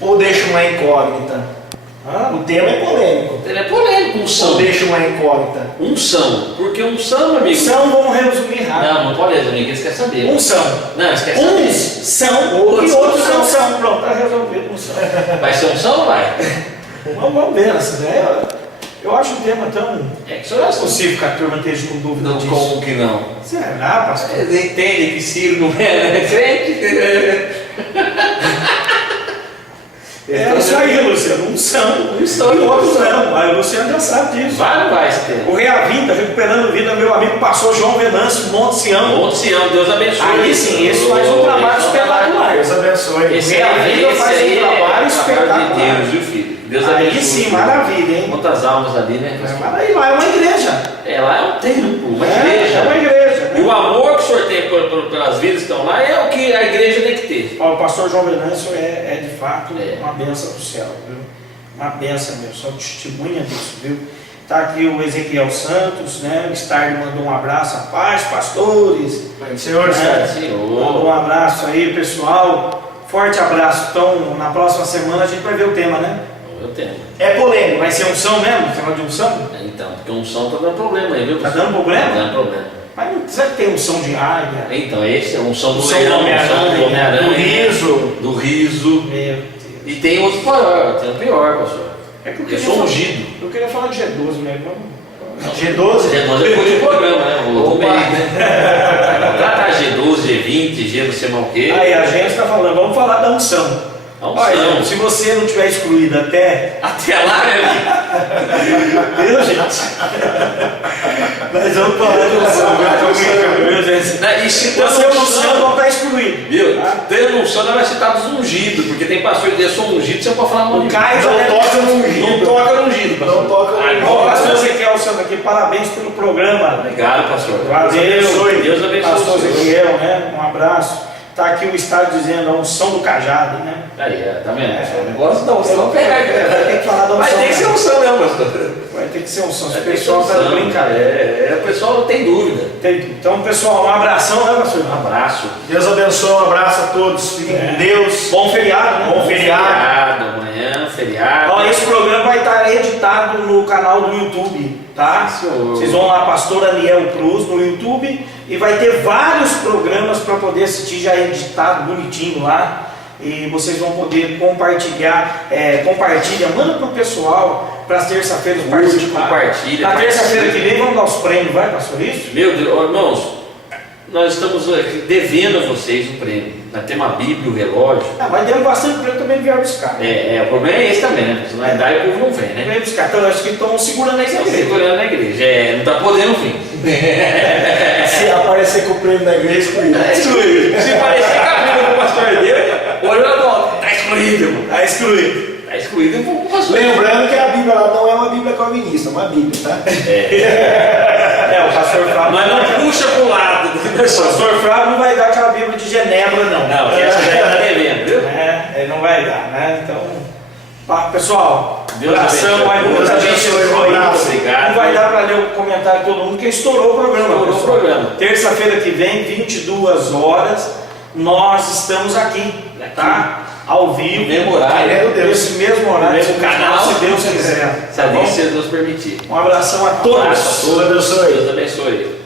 Ou deixa uma incógnita? Ah, O tema é polêmico. Ele é polêmico, unção. Ou deixa uma incógnita? Unção. Porque unção, meu amigo. unção, vamos resumir rápido. Não pode resumir, que eles querem saber. Unção. Não, eles querem Uns saber. são Outros e outros não não são. são. Pronto, tá resolvido. Unção. Vai ser unção ou não vai? Vamos ver essa ideia. Eu acho um tema tão. É que Não é só possível que a turma esteja com dúvida não, disso. como que não? Será, pastor? Eles entendem que Ciro não é crente. É isso aí, Luciano. Unção. Unção. E outros não. Aí o Luciano já sabe disso. Vai ou não vai esse tema? O Reavinda, recuperando vida, meu amigo pastor João Venâncio, Monte Sião. Monte Sião, Deus abençoe. Aí sim, esse faz um trabalho espetacular. Deus abençoe. Esse Reavinda aí, faz um trabalho espetacular. de Deus, viu, filho? Deus abençoe. Aí sim, maravilha, hein? Quantas almas ali, né? Mas aí lá é uma igreja. É, lá é um templo, uma É igreja. uma igreja. E o amor que o senhor tem pelas vidas que estão lá é o que a igreja tem que ter. Ó, o pastor João Venâncio é de fato É. uma benção do céu, viu? Uma benção mesmo, só testemunha disso, viu? Tá aqui o Ezequiel Santos, né? O Star mandou um abraço, a paz, pastores. Senhor, É. Senhor. Mandou um abraço aí, pessoal. Forte abraço. Então, na próxima semana a gente vai ver o tema, né? Eu tenho. é polêmico. Vai ser unção mesmo? Falar de unção? Então, porque unção está dando problema aí, viu? Tá dando problema? Tá dando problema. Mas não será que tem unção de águia? Então, esse é a unção do Unção leão, do Homem-Aranha, unção do Homem-Aranha, do riso. do riso. Meu Deus. E tem outro pior, tem o pior, pastor. É que eu Eu queria sou falar- ungido. Eu queria falar de G12 mesmo. G12? G12 é coisa de programa, né? O Opa. Trata G12, G20, G não sei mal o quê. Aí a gente está falando, vamos falar da unção. A unção. Olha, se você não tiver excluído até. Até lá, né? Viu, gente? Nós vamos falar de unção, viu, gente? Né? E se Você tendo não unção, não está excluído. viu? Tá? Tendo unção, não vai citar dos ungidos, porque tem pastor que diz, eu sou ungido, você não pode falar mal de O mim. Caio já Não deve- toca no ungido. Não toca no ungido, pastor. Não toca no Ai, ungido. Ó, ó, pastor Ezequiel Santos aqui, parabéns pelo programa. Obrigado, pastor. Valeu. Deus abençoe Pastor o senhor. Ezequiel, né? Um abraço. Tá aqui o estádio dizendo a unção do cajado, né? Aí, tá vendo? O negócio da unção pega. Vai ter que falar da unção. Mas tem que ser né? unção mesmo, pastor. Vai ter que ser unção. Se o Tem que ser pessoal tá de unção. brincadeira. O pessoal tem dúvida. Então, pessoal, um abração, né, pastor? Um abraço. Deus abençoe, um abraço a todos. Fiquem com Deus. Bom feriado, né? Bom feriado. Amanhã, feriado. Ó, esse programa vai estar editado no canal do YouTube, tá? Senhor. Vocês vão lá, Pastor Aniel Cruz, no YouTube, e vai ter vários programas para poder assistir já editado, bonitinho lá. E vocês vão poder compartilhar, compartilha, manda pro pessoal para as terça-feiras Curte, participar. compartilha, Na terça-feira participa. que vem vamos dar os prêmios, vai, pastor, isso? Meu Deus, ó, irmãos, nós estamos aqui devendo a vocês um prêmio. Nós temos a Bíblia, o relógio. Ah, mas demos bastante prêmio também vieram buscar. O problema é esse também, né? Porque se não é dar, o povo não vem, né? Vieram buscar, então acho que estão segurando aí Estão igreja. segurando na igreja. Não está podendo vir. Se aparecer com o prêmio da igreja, excluído. Está excluído. Se parecer com a Bíblia do pastor dele, olha na volta. Está excluído, irmão. Tá excluído. Está excluído um pouco o pastor. Lembrando que a Bíblia lá não é uma Bíblia calvinista, é uma Bíblia, tá? O pastor Flávio. Mas não puxa para o lado. O pastor Flávio não vai dar aquela Bíblia de Genebra, não. Não, que essa daí está devendo, viu? Ele não vai dar, né? Então, pessoal, Deus abração, abençoe. vai Deus abençoe, um abraço. Obrigado. Não vai dar para ler o comentário de todo mundo, porque estourou o programa. Estourou o pessoal. programa. Terça-feira que vem, 22 horas, nós estamos aqui, tá? Ao vivo. Mesmo horário. Nesse mesmo horário, Mesmo canal. se Deus quiser. Se Tá a bom? Deus nos permitir. Um abração a todos. Abraço a todos. Deus abençoe. Deus abençoe.